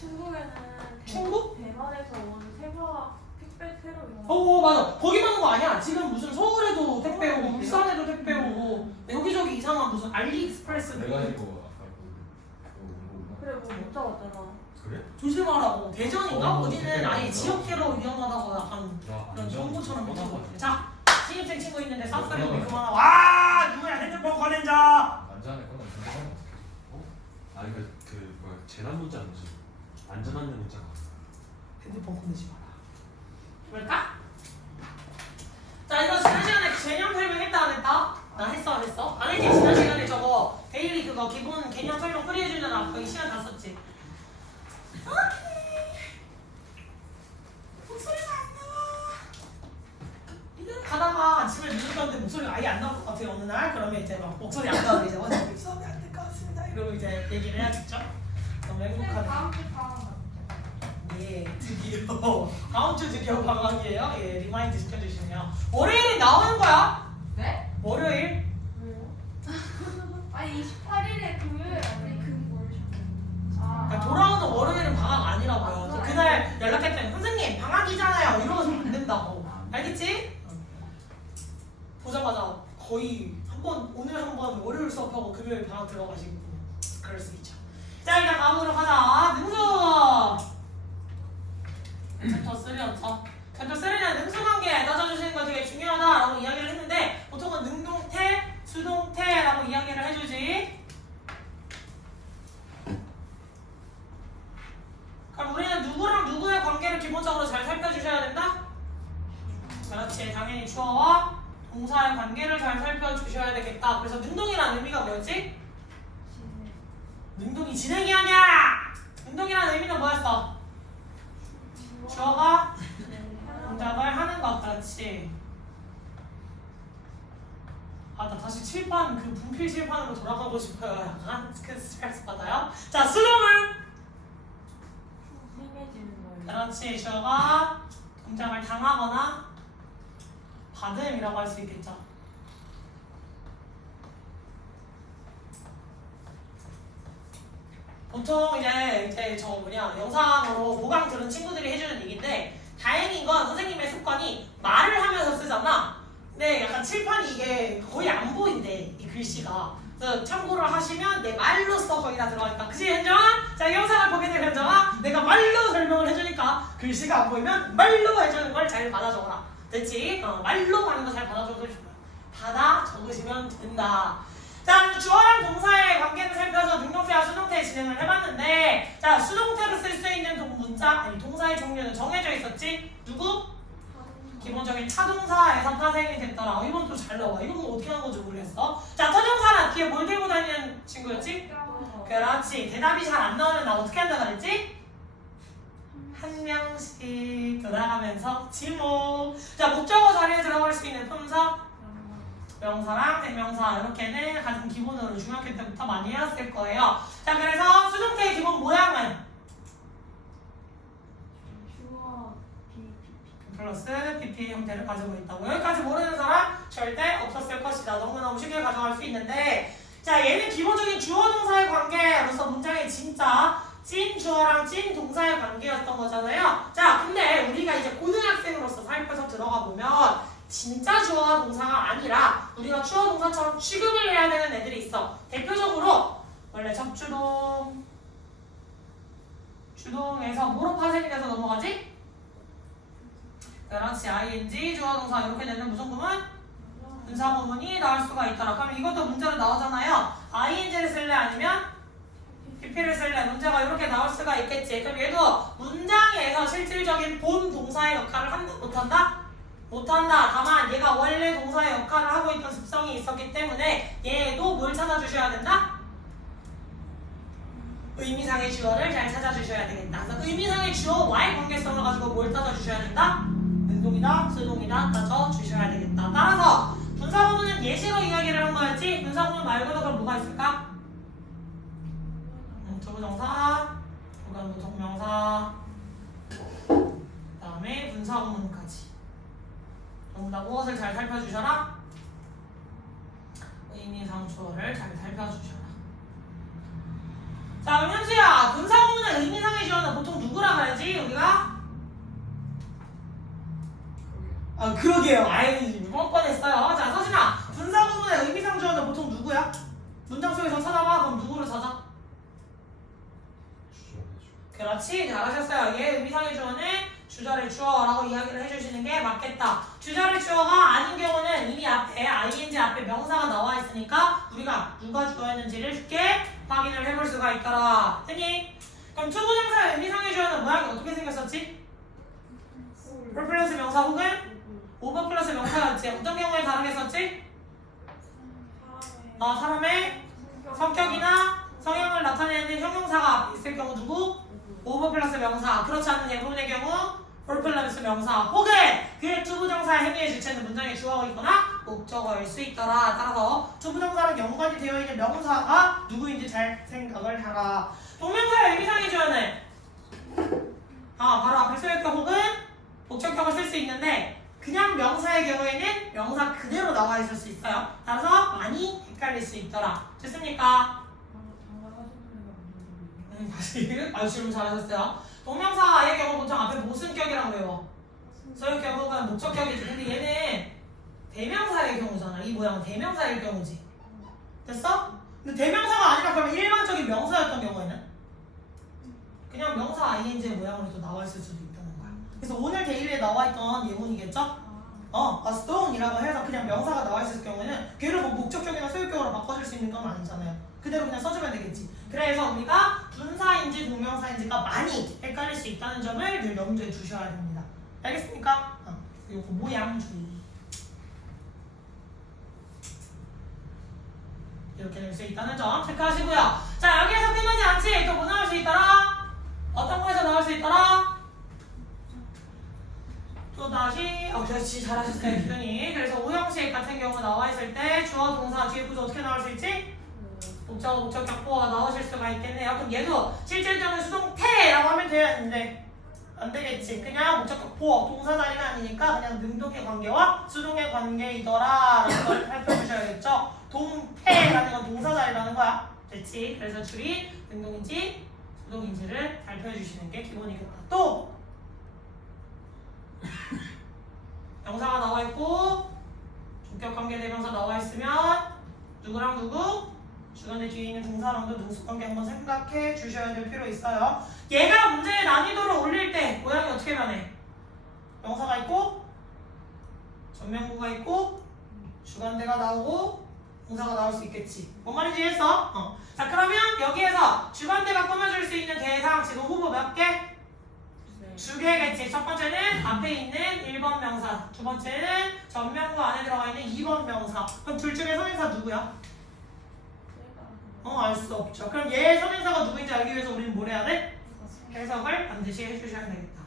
중국에는 충북? 대만에서 온 세화 택배 새로 있는 맞아. 거기만 온 거 아니야. 지금 무슨 서울에도 택배 오고 울산에도 택배 오고 여기저기 이상한 무슨 알리익스프레스. 내가 이거 아까 그거 그래 뭐 못 잡았잖아. 그래? 조심하라고. 대전인가? 어디는 택배 아예 아니야? 지역회로 위험하다고 약간 와, 그런 정보처럼 뻔한 붙은 거 것 같아. 같아. 자, 신입생 친구 있는데 쌉싸리 뻔한 거 그만하고. 와, 누구야 핸드폰 꺼낸 자. 안전에 꺼내 정상은 어? 아니 그 뭐야 재난 문자 뭐지? 안전한 문자가 핸드폰 꺼내지 마라. 그럴까? 자, 이거 지난 시간에 개념 설명했다 안 했다? 나 했어 안 했어? 안 했지. 지난 시간에 저거 데일리 그거 기본 개념 설명 풀이해주느라 거의 시간 다 썼지. 목소리가 안 나와. 이걸 가다가 아침에 눈을 떴는데 목소리가 아예 안 나올 것 같아요 어느 날. 그러면 이제 막 목소리 안 나오게 이제 원장님 수업이 안 될 것 같습니다. 이러고 이제 얘기를 해야겠죠? 너무 행복하네. 다음 주 방학 예, 드디어 다음 주 드디어 방학이에요. 예, 리마인드 시켜주시네요. 월요일에 나오는 거야? 네? 월요일? 왜요? 아니 28일에 금요일 아니 그러니까 돌아오는 월요일은 방학 아니라고요. 그래서 그날 연락했더니 선생님 방학이잖아요. 이러고서 안 된다고. 알겠지? 보자마자 거의 오늘 한 번 월요일 수업하고 금요일 방학 들어가시고 그럴 수 있죠. 자, 일단 다음으로 가자. 능수. 챕터 3였죠. 챕터 3는 능수관계 따져주시는 거 되게 중요하다라고 이야기를 했는데 보통은 능동태, 수동태라고 이야기를 해주지. 그럼 우리는 누구랑 누구의 관계를 기본적으로 잘 살펴주셔야 된다? 그렇지. 당연히 주어와 동사의 관계를 잘 살펴주셔야 되겠다. 그래서 능동이라는 의미가 뭐였지? 능동이 진행이 아니야! 능동이라는 의미는 뭐였어? 주어가 동작을 하는 것. 그렇지. 아, 나 다시 칠판 그 분필 칠판으로 돌아가고 싶어요. 약간 그 스트레스 받아요. 자, 수동은 행해지는 거예요. 그렇지. 주어가 동작을 당하거나 받음이라고 할 수 있겠죠. 보통 이제 저 영상으로 보강 들은 친구들이 해주는 얘기인데 다행인 건 선생님의 습관이 말을 하면서 쓰잖아. 근데 약간 칠판이 이게 거의 안 보인대, 이 글씨가. 그래서 참고를 하시면 내 말로써 거의 다 들어가니까. 그치, 현정아? 자, 이 영상을 보게 되면 현정아, 내가 말로 설명을 해주니까 글씨가 안 보이면 말로 해주는 걸 잘 받아 적어라. 됐지? 말로 하는 거 잘 받아 적으시면 된다. 자, 주어랑 동사의 관계를 살펴서 능동태와 수동태 진행을 해봤는데, 자, 수동태로 쓸 수 있는 동사의 종류는 정해져 있었지? 누구? 기본적인 타동사에서 파생이 됐더라. 이건 또 잘 나와. 이건 뭐 어떻게 하는 건지 모르겠어. 자, 타동사는 뒤에 뭘 들고 다니는 친구였지? 그렇지. 대답이 잘 안 나오면 나 어떻게 한다 그랬지? 한 명씩 돌아가면서 지목. 자, 목적어 자리에 들어갈 수 있는 품사, 명사랑 대명사 이렇게는 가장 기본으로 중학교 때부터 많이 해왔을 거예요. 자, 그래서 수동태의 기본 모양은 주어 플러스 PP 형태를 가지고 있다고. 여기까지 모르는 사람 절대 없었을 것이다. 너무너무 쉽게 가져갈 수 있는데, 자, 얘는 기본적인 주어 동사의 관계로서 문장의 진짜 찐 주어랑 찐 동사의 관계였던 거잖아요. 자, 근데 우리가 이제 고등학생으로서 살펴서 들어가 보면 진짜 주어와 동사가 아니라 우리가 주어 동사처럼 취급을 해야 되는 애들이 있어. 대표적으로 원래 접주동, 주동에서 뭐로 파생이 돼서 넘어가지? 그렇지. ing, 주어 동사 이렇게 되는 무슨 분사구문이 나올 수가 있더라. 그럼 이것도 문제로 나오잖아요. ing를 쓸래 아니면 pp를 쓸래? 문제가 이렇게 나올 수가 있겠지. 그럼 얘도 문장에서 실질적인 본 동사의 역할을 한다? 못한다? 못한다. 다만 얘가 원래 동사의 역할을 하고 있던 습성이 있었기 때문에 얘도 뭘 찾아주셔야 된다? 의미상의 주어를 잘 찾아주셔야 되겠다. 그래서 의미상의 주어와의 관계성을 가지고 뭘 따져주셔야 된다? 능동이다, 수동이다 따져주셔야 되겠다. 따라서 분사구문은 예시로 이야기를 한 거였지? 분사구문 말고도 그럼 뭐가 있을까? 조부정사, 조관부정명사, 그 다음에 분사구문까지. 전부 다 무엇을 잘 살펴주셔라? 의미상 주어를 잘 살펴주셔라. 자, 그럼 현수야, 분사구문은 부분의 의미상의 주어는 보통 누구라 그러지 우리가? 아 그러게요. 아유 뻔뻔했어요. 자 서진아 분사 부분의 의미상 주어는 보통 누구야? 문장 속에서 찾아봐. 그럼 누구를 찾아? 그렇지 잘하셨어요. 얘 의미상의 주어는 주절의 주어라고 이야기를 해주시는 게 맞겠다. 주절의 주어가 아닌 경우는 이미 앞에 ing 앞에 명사가 나와 있으니까 우리가 누가 주어였는지를 쉽게 확인을 해볼 수가 있더라. 됐니? 그럼 투부정사의 의미상의 주어는 모양이 어떻게 생겼었지? 볼 플러스 명사 혹은 오버 플러스 명사였지. 어떤 경우에 다르게 썼지? 사람의 성격이나 성향을 나타내는 형용사가 앞에 있을 경우 누구? 오버 플러스 명사. 그렇지 않은 대부분의 경우 볼 플러스 명사 혹은 그의 투부정사의 행위의 주체는 문장의 주어이거나 목적어일 수 있더라. 따라서 투부정사랑 연관이 되어 있는 명사가 누구인지 잘 생각을 하라. 동명사의 의미상의 주어는 바로 앞에 소유격 혹은 목적격을 쓸 수 있는데 그냥 명사의 경우에는 명사 그대로 나와 있을 수 있어요. 따라서 많이 헷갈릴 수 있더라. 됐습니까? 질문 잘하셨어요. 동명사의 경우 보통 앞에 모순격이라고 외워. 소유격 혹은 목적격이지. 근데 얘는 대명사의 경우잖아. 이 모양은 대명사일 경우지. 됐어? 근데 대명사가 아니라 그러면 일반적인 명사였던 경우에는 그냥 명사 ing의 모양으로도 나와 있을 수도 있다는 거야. 그래서 오늘 데일리에 나와 있던 예문이겠죠? a stone이라고 해서 그냥 명사가 나와 있을 경우에는 걔를 뭐 목적격이나 소유격으로 바꿔줄 수 있는 건 아니잖아요. 그대로 그냥 써주면 되겠지. 그래서 우리가 분사인지 동명사인지가 많이 헷갈릴 수 있다는 점을 늘 염두에 두셔야 됩니다. 알겠습니까? 요거 모양주의. 이렇게 될 수 있다는 점 체크하시고요. 자 여기에서 끝나지 않지? 또 뭐 나올 수 있더라? 어떤 거에서 나올 수 있더라? 또 다시 그렇지 잘하셨어요 기준이. 그래서 오형식 같은 경우 나와 있을 때 주어 동사 뒤에 구조 어떻게 나올 수 있지? 목적어 목적 격보가 나오실 수가 있겠네요. 그럼 얘도 실질적인 수동태라고 하면 되는데 안 되겠지. 그냥 목적 격보 동사 자리가 아니니까 그냥 능동의 관계와 수동의 관계이더라 라는 걸 살펴보셔야겠죠. 동태라는 건 동사 자리라는 거야. 됐지? 그래서 줄이 능동인지 수동인지를 살펴주시는 게 기본이겠다. 또 명사가 나와 있고 주격관계 대명사 나와 있으면 누구랑 누구? 주관의 뒤에 있는 동사랑도 능수관계 한번 생각해 주셔야 될 필요 있어요. 얘가 문제의 난이도를 올릴 때 모양이 어떻게 변해? 명사가 있고 전명구가 있고 주관대가 나오고 동사가 나올 수 있겠지. 뭔 말인지 이해했어? 자 그러면 여기에서 주관대가 꾸며줄 수 있는 대상 지금 후보 몇 개? 두 개겠지. 첫 번째는 앞에 있는 1번 명사, 두 번째는 전명구 안에 들어가 있는 2번 명사. 그럼 둘 중에 선행사 누구야? 알 수 없죠. 그럼 얘의 선행사가 누구인지 알기 위해서 우리는 뭘 해야 돼? 해석을 반드시 해주셔야 되겠다.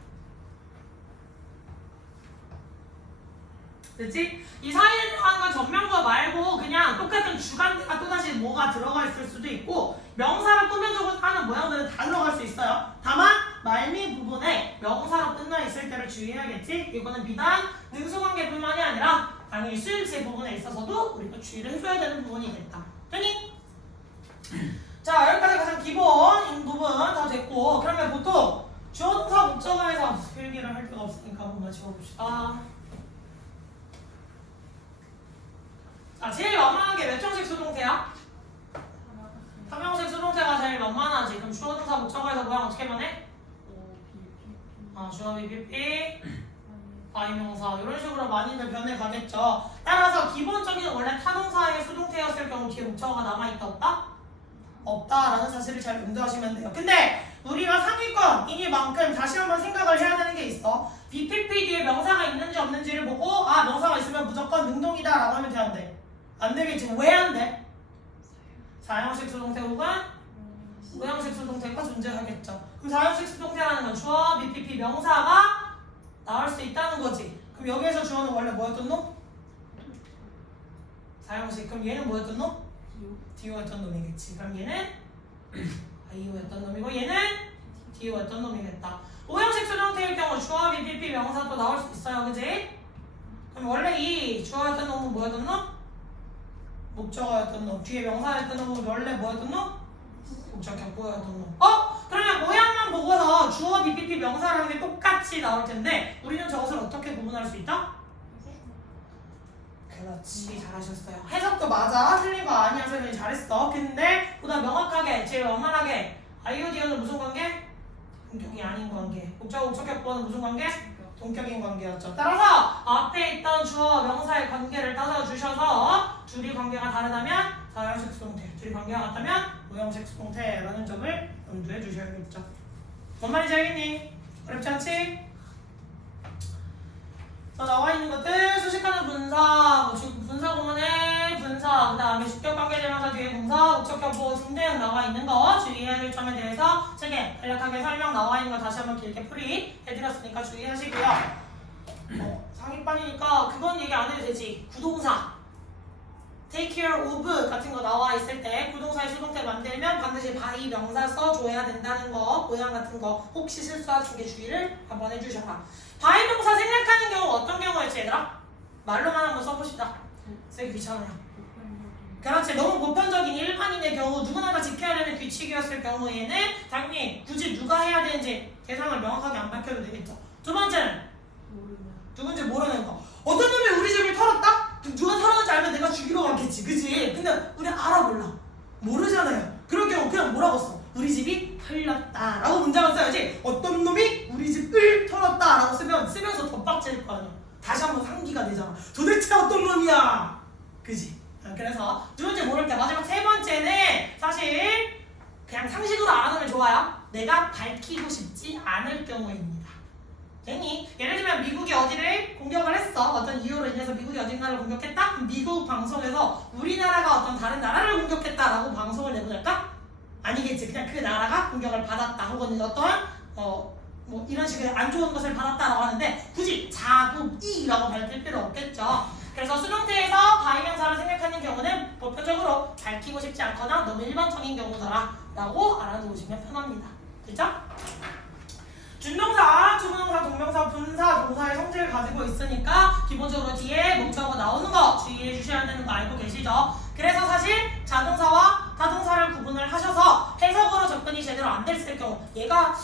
됐지? 이 사이에 들어가는 건 전명구 말고 그냥 똑같은 주관대가 또다시 뭐가 들어가 있을 수도 있고 명사로 꾸며주고 하는 모양들은 다 들어갈 수 있어요. 다만 말미 부분에 명사로 끝나 있을 때를 주의해야겠지? 이거는 비단 능수관계뿐만이 아니라 당연히 수일치 부분에 있어서도 우리가 주의를 해줘야 되는 부분이겠다. 되니? 자 여기까지 가장 기본인 부분 다 됐고 그러면 보통 주어동사 목적어에서 필기를 할 필요가 없으니까 한번 지워봅시다. 자 제일 만만한 게 몇 형식 수동태야? 3형식 수동태가 제일 만만하지. 그럼 주어동사 목적어에서 모양 어떻게 변해? 주어 BPP 과의명사 이런 식으로 많이들 변해가겠죠. 따라서 기본적인 원래 타동사의 수동태였을 경우 뒤에 목적어가 남아있다 없다? 없다라는 사실을 잘 염두하시면 돼요. 근데 우리가 상위권이니만큼 다시 한번 생각을 해야 되는 게 있어. BPP 뒤에 명사가 있는지 없는지를 보고 명사가 있으면 무조건 능동이다 라고 하면 되는데 안 되겠지. 왜 안 돼? 4형식 수동태 혹은 5형식 수동태가 존재하겠죠. 그럼 4형식 수동태라는 건 주어, BPP 명사가 나올 수 있다는 거지. 그럼 여기에서 주어는 원래 뭐였던 놈? 4형식. 그럼 얘는 뭐였던 놈? 디오였던 놈이겠지. 그럼 얘는 아이오였던 놈이고 얘는 디오였던 놈이겠다. 5형식 수동태일 경우 주어, BPP 명사도 나올 수 있어요. 그지? 그럼 원래 이 주어였던 놈은 뭐였던 놈? 목적어였던 놈. 뒤에 명사였던 놈은 원래 뭐였던 놈? 목적 격보였던 놈. 그러면 모양만 보고서 주어 BPP 명사라는 게 똑같이 나올 텐데 우리는 저것을 어떻게 구분할 수 있다? 그렇지, 잘하셨어요. 해석도 맞아. 틀린 거 아니야. 선생님이 잘했어. 근데 보다 명확하게, 제일 원만하게 IOD는 무슨 관계? 동격이 아닌 관계. 목적, 목적격보는 무슨 관계? 동격인 관계였죠. 따라서 앞에 있던 주어 명사의 관계를 따져주셔서 둘이 관계가 다르다면 사형식 수동태, 둘이 관계가 같다면 무형식 수동태라는 점을 염두해 주셔야겠죠. 뭔 말인지 알겠니? 어렵지 않지? 자, 나와 있는 것들 수식하는 분사, 분사 구문의 분사, 그 다음에 주격 관계대명사 뒤에 동사, 목적격 보호 등등 나와 있는 거 주의해야 될 점에 대해서 책에 간략하게 설명 나와 있는 거 다시 한번 길게 풀이해드렸으니까 주의하시고요. 상위반이니까 그건 얘기 안 해도 되지. 구동사 take care of 같은 거 나와 있을 때 구동사의 수동태 만들면 반드시 by 명사 써줘야 된다는 거, 모양 같은 거 혹시 실수하신 게 주의를 한번 해주셔라. by 명사 생략하는 경우 어떤 경우였지 얘들아? 말로만 한번 써봅시다. 쓰기 귀찮아요. 그렇지, 너무 보편적인 일반인의 경우 누구나 다 지켜야 되는 규칙이었을 경우에는 당연히 굳이 누가 해야 되는지 대상을 명확하게 안 밝혀도 되겠죠. 두 번째는 누군지 모르는 거. 어떤 놈이 우리 집을 털었다? 누가 털었는지 알면 내가 죽이러 갔겠지, 그치? 근데 우리 알아 몰라, 모르잖아요. 그럴 경우 그냥 뭐라고 써? 우리 집이 털렸다 라고 문장을 써야지. 어떤 놈이 우리 집을 털었다 라고 쓰면서 더 빡칠 거 아니야. 다시 한번 상기가 되잖아. 도대체 어떤 놈이야, 그지? 그래서 누군지 모를 때 마지막 세 번째는 사실 그냥 상식으로 알아두면 좋아요. 내가 밝히고 싶지 않을 경우입니다. 됐니? 예를 들면 미국이 어디를 공격을 했어. 어떤 이유로 인해서 미국이 어딘가를 공격했다? 미국 방송에서 우리나라가 어떤 다른 나라를 공격했다라고 방송을 내보낼까? 아니겠지. 그냥 그 나라가 공격을 받았다 혹은 어떤 뭐 이런 식의 안 좋은 것을 받았다라고 하는데 굳이 자국이라고 밝힐 필요 없겠죠. 그래서 수동태에서 바이명사를 생략하는 경우는 보편적으로 밝히고 싶지 않거나 너무 일반적인 경우더라 라고 알아두시면 편합니다. 됐죠? 준동사, 투부동사, 동명사, 분사, 동사의 성질을 가지고 있으니까 기본적으로 뒤에 목적어 나오는 거 주의해 주셔야 되는 거 알고 계시죠? 그래서 사실 자동사와 타동사를 구분을 하셔서 해석으로 접근이 제대로 안 됐을 경우 얘가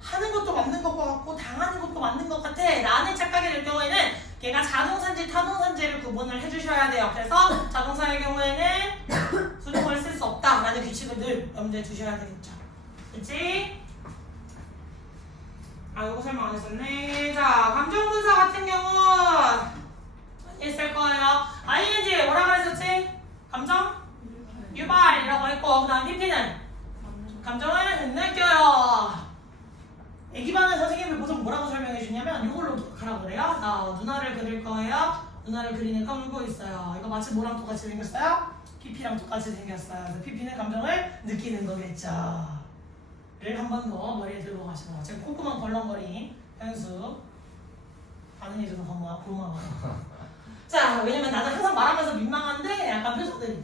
하는 것도 맞는 것 같고 당하는 것도 맞는 것 같아 라는 착각이 될 경우에는 얘가 자동사인지 타동사인지를 구분을 해주셔야 돼요. 그래서 자동사의 경우에는 수동어를 쓸 수 없다 라는 규칙을 늘 염두에 두셔야 되겠죠. 그치? 아, 이거 설명 안 했었네. 자, 감정분사 같은 경우 있을 거예요. ing 뭐라 그랬었지? 감정? 유발이라고 했고, 그 다음 pp는 감정을 느껴요. 애기반은 선생님이 보통 뭐라고 설명해 주냐면 이걸로 가라 그래요. 나 누나를 그릴 거예요. 누나를 그리니까 울고 있어요. 이거 마치 뭐랑 똑같이 생겼어요? pp랑 똑같이 생겼어요. 그래서 pp는 감정을 느끼는 거겠죠. 를 한 번 더 머리에 들고 가시고 지금 콧구멍 벌렁거린 현수 반응해줘서 고마워. 자, 왜냐면 나는 항상 말하면서 민망한데 약간 표정들이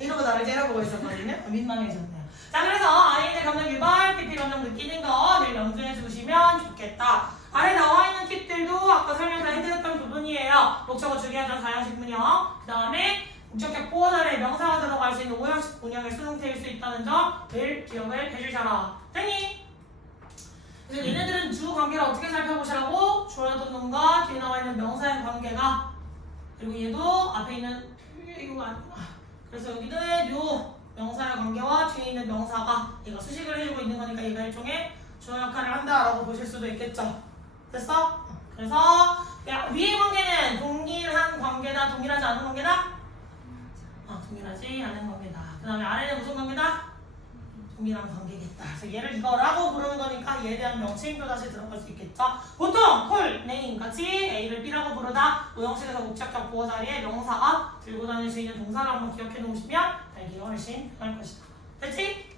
이러고 나를 째려보고 있었거든요. 민망해졌네요. 자, 그래서 ING 감정 유발, PP 감정 느끼는 거 늘 염두해 주시면 좋겠다. 아래 나와 있는 팁들도 아까 설명 다 해드렸던 부분이에요. 목적어 주기하던 사형식 문형, 그 다음에 목적격 보호 아래 명사가 들어갈 수 있는 오형식 문형의 수동태일 수 있다는 점을 기억을 해주셔라. 됐니? 그래서 얘네들은 주 관계를 어떻게 살펴보시라고? 주어였던 놈과 뒤에 나와 있는 명사의 관계가, 그리고 얘도 앞에 있는 이거 그래서 여기는 요 명사의 관계와 뒤에 있는 명사가 얘가 수식을 해주고 있는 거니까 얘가 일종의 주어 역할을 한다라고 보실 수도 있겠죠. 됐어? 그래서 위의 관계는 동일한 관계다, 동일하지 않은 관계다? 동일하지 않은 관계다. 그 다음에 아래는 무슨 관계다? 동일한 관계겠다. 그래서 얘를 이거라고 부르는 거니까 얘에 대한 명칭도 다시 들어갈 수 있겠죠. 보통 콜, 네임 같이 A를 B라고 부르다 오형식에서 목적격 보호 자리에 명사가 들고 다닐 수 있는 동사를 한번 기억해 놓으시면 알기가 훨씬 편할 것이다. 됐지?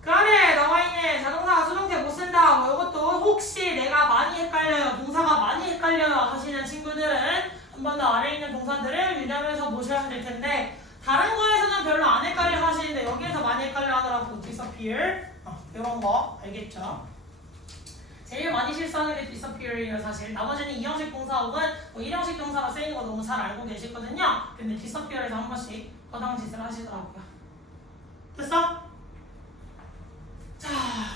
그 안에 나와 있는 자동사 수동태 못 쓴다. 뭐 이것도 혹시 내가 많이 헷갈려요, 동사가 많이 헷갈려요 하시는 친구들은 한 번 더 아래에 있는 동사들을 유념해서 보셔야 될 텐데 다른 거에서는 별로 안 헷갈려 하시는데 여기에서 많이 헷갈려 하더라고. disappear 이런 거 알겠죠? 제일 많이 실수하는 게 disappear이에요. 사실 나머지는 이형식 동사 혹은 뭐 일형식 동사가 쓰이는 거 너무 잘 알고 계시거든요. 근데 disappear에서 한 번씩 허당짓을 하시더라고요. 됐어? 자,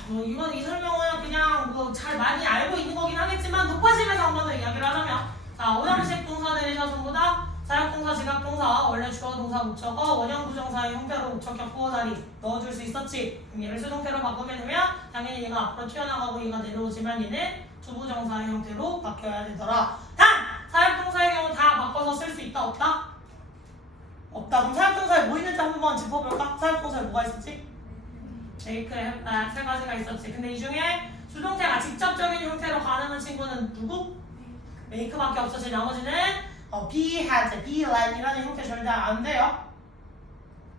뭐 이건 이 설명은 그냥 뭐 잘 많이 알고 있는 거긴 하겠지만 높아지면서 한 번 더 이야기를 하자면 자, 오형식 동사들이죠. 전부 다 사역동사, 지각동사, 원래 주어, 동사, 목적어, 원형 부정사의 형태로 목적격 부어 자리 넣어줄 수 있었지. 그럼 얘를 수동태로 바꾸게 되면 당연히 얘가 앞으로 튀어나가고 얘가 내려오지만 얘는 주부정사의 형태로 바뀌어야 되더라. 단! 사역동사의 경우 다 바꿔서 쓸 수 있다, 없다? 없다. 그럼 사역동사에 뭐 있는지 한 번만 짚어볼까? 사역동사에 뭐가 있었지? make, have, 세 가지가 있었지. 근데 이 중에 수동태가 직접적인 형태로 가능한 친구는 누구? make밖에 없었지. 나머지는 be, had, be, like 이라는 형태 절대 안 돼요.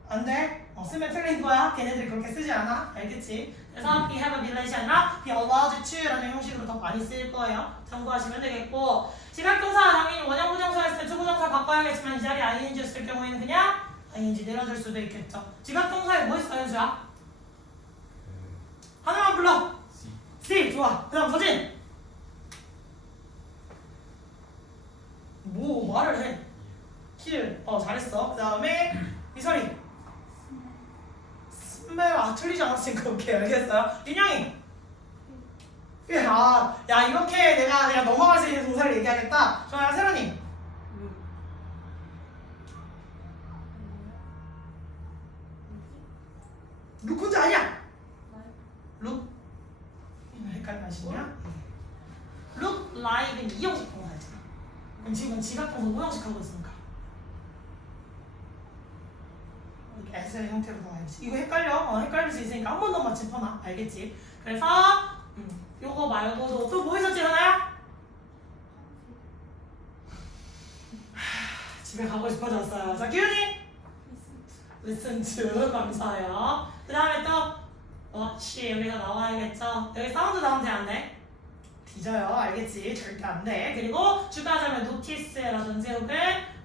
안 돼? 쓰면 틀린 거야. 걔네들이 그렇게 쓰지 않아. 알겠지? 그래서 be, have, be, like이 아니라 be allowed to 라는 형식으로 더 많이 쓰일 거예요. 참고하시면 되겠고 지각동사 당연히 원형 부정사 했을 때 주부정사 바꿔야겠지만 이 자리에 ing 쓸 경우에는 그냥 ing 내려줄 수도 있겠죠. 지각동사에 뭐 있어, 현수야? 하나만 불러. C. 좋아. 그 다음 서진. 뭐 말을 해. 킬. 잘했어. 그 다음에 이설이. 스멜. 틀리지 않았으니까 오케이 알겠어요. 윤영이. 야 이렇게 내가 넘어갈 수 있는 동사를 얘기하겠다. 좋아요. 세로님. 룩 혼자 아니야. 룩. 헷갈려 하시냐? look like은 2형식 동사였잖아. 그럼 지금 지각동사 5형식 하고 있으니까 이렇게 S의 형태로 나와야지. 이거 헷갈려? 헷갈릴 수 있으니까 한 번 더만 짚어놔. 알겠지? 그래서 요거 말고도 또 뭐 있었지, 하나야? 집에 가고 싶어졌어요. 자, 기훈이 listen to 감사해요. 그 다음에 또 watch 여기가 나와야겠죠? 여기 사운드 나오면 돼, 안 돼? 뒤져요. 알겠지? 절대 안 돼. 그리고 추가하자면 notice라든지 혹은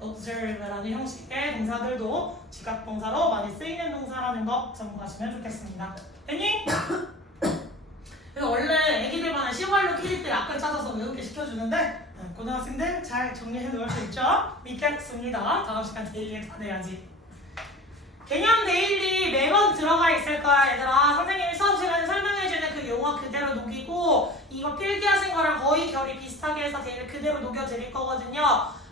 observe라는 형식의 동사들도 지각동사로 많이 쓰이는 동사라는 거 참고하시면 좋겠습니다. 됐니? 그래서 원래 애기들만의 시험발로 퀴즈들 앞을 찾아서 외우게 시켜주는데 고등학생들 잘 정리해 놓을 수 있죠? 믿겠습니다. 다음 시간 데일리에 다 내야지. 개념 데일리 매번 들어가 있을 거야, 얘들아. 선생님이 수업 시간에 설명해주는 그 용어 그대로 녹이고 이거 필기하신 거랑 거의 결이 비슷하게 해서 데일리 그대로 녹여드릴 거거든요.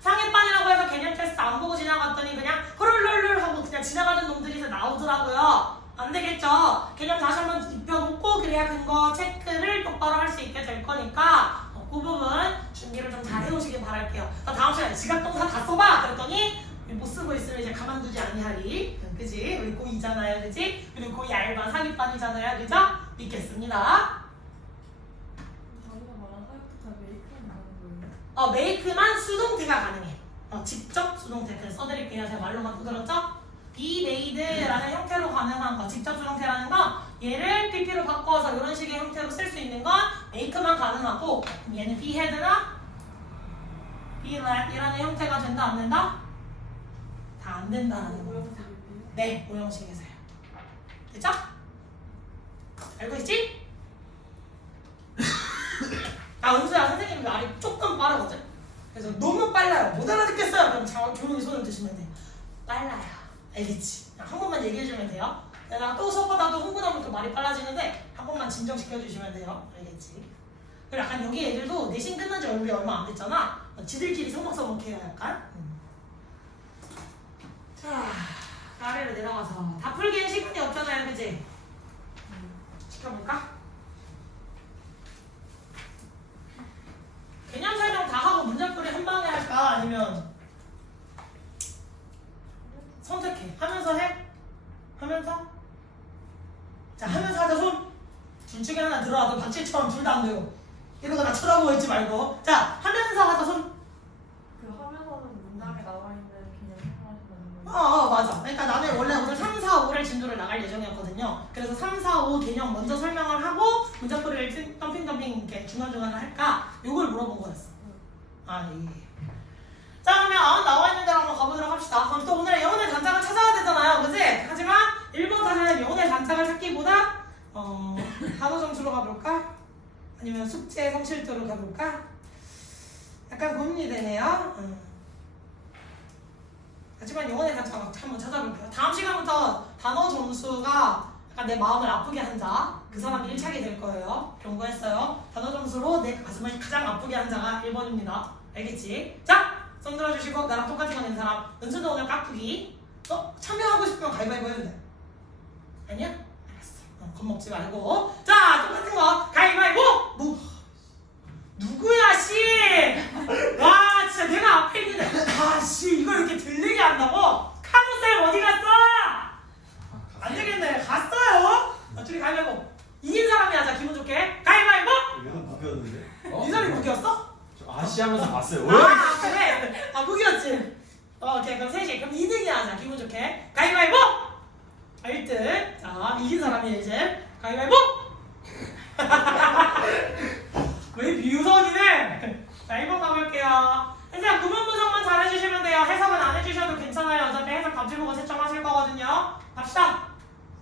상해반이라고 해서 개념 테스트 안 보고 지나갔더니 그냥 헐헐헐 하고 그냥 지나가는 놈들이 나오더라고요. 안 되겠죠? 개념 다시 한번 입혀놓고 그래야 근거 체크를 똑바로 할 수 있게 될 거니까 그 부분 준비를 좀 잘 해오시길 바랄게요. 다음 시간에 지각동사 다 써봐! 그랬더니 못 쓰고 있으면 이제 가만두지 아니하리. 그지? 우리 고2잖아요. 그지? 그리고 고2 알바 사기반이잖아요. 그죠? 믿겠습니다. 자기가 말한 사역부터 메이크업 나는 거예요? 메이크만 수동태가 가능해. 직접 수동태. 그래서 써드릴게요. 제가 말로만 또 들었죠? be made라는 형태로 가능한 거, 직접 수동태라는 거, 얘를 pp로 바꿔서 이런 식의 형태로 쓸 수 있는 건 make만 가능하고 얘는 be had나 be let이라는 형태가 된다 안 된다? 다 안 된다는 겁니다. 네, 오형식에서요. 됐죠? 알고 있지? 은수야, 선생님이 말이 조금 빠르거든? 그래서 너무 빨라요. 못 알아듣겠어요. 그럼 조용히 손을 드시면 돼요. 빨라요. 알겠지? 한 번만 얘기해주면 돼요. 내가 또 수업하다 또 흥분하면 또 말이 빨라지는데 한 번만 진정시켜주시면 돼요. 알겠지? 그리고 약간 여기 애들도 내신 끝난 지 얼마 안 됐잖아. 지들끼리 서먹서먹해요, 약간. 자, 아래로 내려가서 다 풀기엔 시간이 없잖아요, 그치? 시켜볼까? 개념 설명 다 하고 문장풀이 한 방에 할까? 아니면 선택해. 하면서 해? 하면서? 자, 하면서 하자, 손! 둘 중에 하나 들어와. 너 박지처럼 둘 다 안 돼요. 이러고 나 쳐다보고 있지 말고. 자, 하면서 하자, 손! 그 하면서는 문장에 나와 있는 개념 설명하신다는 거예요? 맞아. 그러니까 나는 원래 오늘 3, 4, 5를 진도를 나갈 예정이었거든요. 그래서 3, 4, 5 개념 먼저 설명을 하고 문장풀이를 덤핑 이렇게 중간중간에 할까? 요걸 물어본 거였어. 예. 자, 그러면 나와 있는 대로 한번 가보도록 합시다. 그럼 또 오늘 영혼의 단짝을 찾아야 되잖아요. 그치? 하지만 1번 타자는 영혼의 단짝을 찾기보다 단어 점수로 가볼까? 아니면 숙제 성실도로 가볼까? 약간 고민이 되네요. 하지만 영혼의 단짝 한번 찾아볼게요. 다음 시간부터 단어 점수가 약간 내 마음을 아프게 한다. 그 사람이 1차게 될 거예요. 경고했어요. 단어 점수로 내 가슴을 가장 아프게 한 자가 1번입니다. 알겠지? 자, 손 들어주시고 나랑 똑같은 거 낸 사람. 은수도 오늘 깍두기. 참여하고 싶으면 가위바위보 해도 돼. 아니야? 알았어. 겁먹지 말고. 자, 똑같은 거 가위바위보. 누구야 씨? 와 진짜 내가 앞에 있는데 씨 이걸 이렇게 들리게 한다고? 카누쌤 어디 갔어? 안 되겠네. 갔어요. 둘이 가위바위보. 이긴 사람이 하자. 기분 좋게. 가위바위보. 얘는 무기였는데? 이 사람이 무기였어? 저 아시하면서 봤어요. 아 그래. 무기였지. 오케이 그럼 셋이. 그럼 2등이 하자. 기분 좋게. 가위바위보. 1등. 자 이긴 사람이 이제 가위바위보. 왜 비유선이네? 자 1번 가볼게요. 선생님 구문 분석만 잘 해주시면 돼요. 해석은 안 해주셔도 괜찮아요. 어차피 해석 답지 보고 채점하실 거거든요. 갑시다.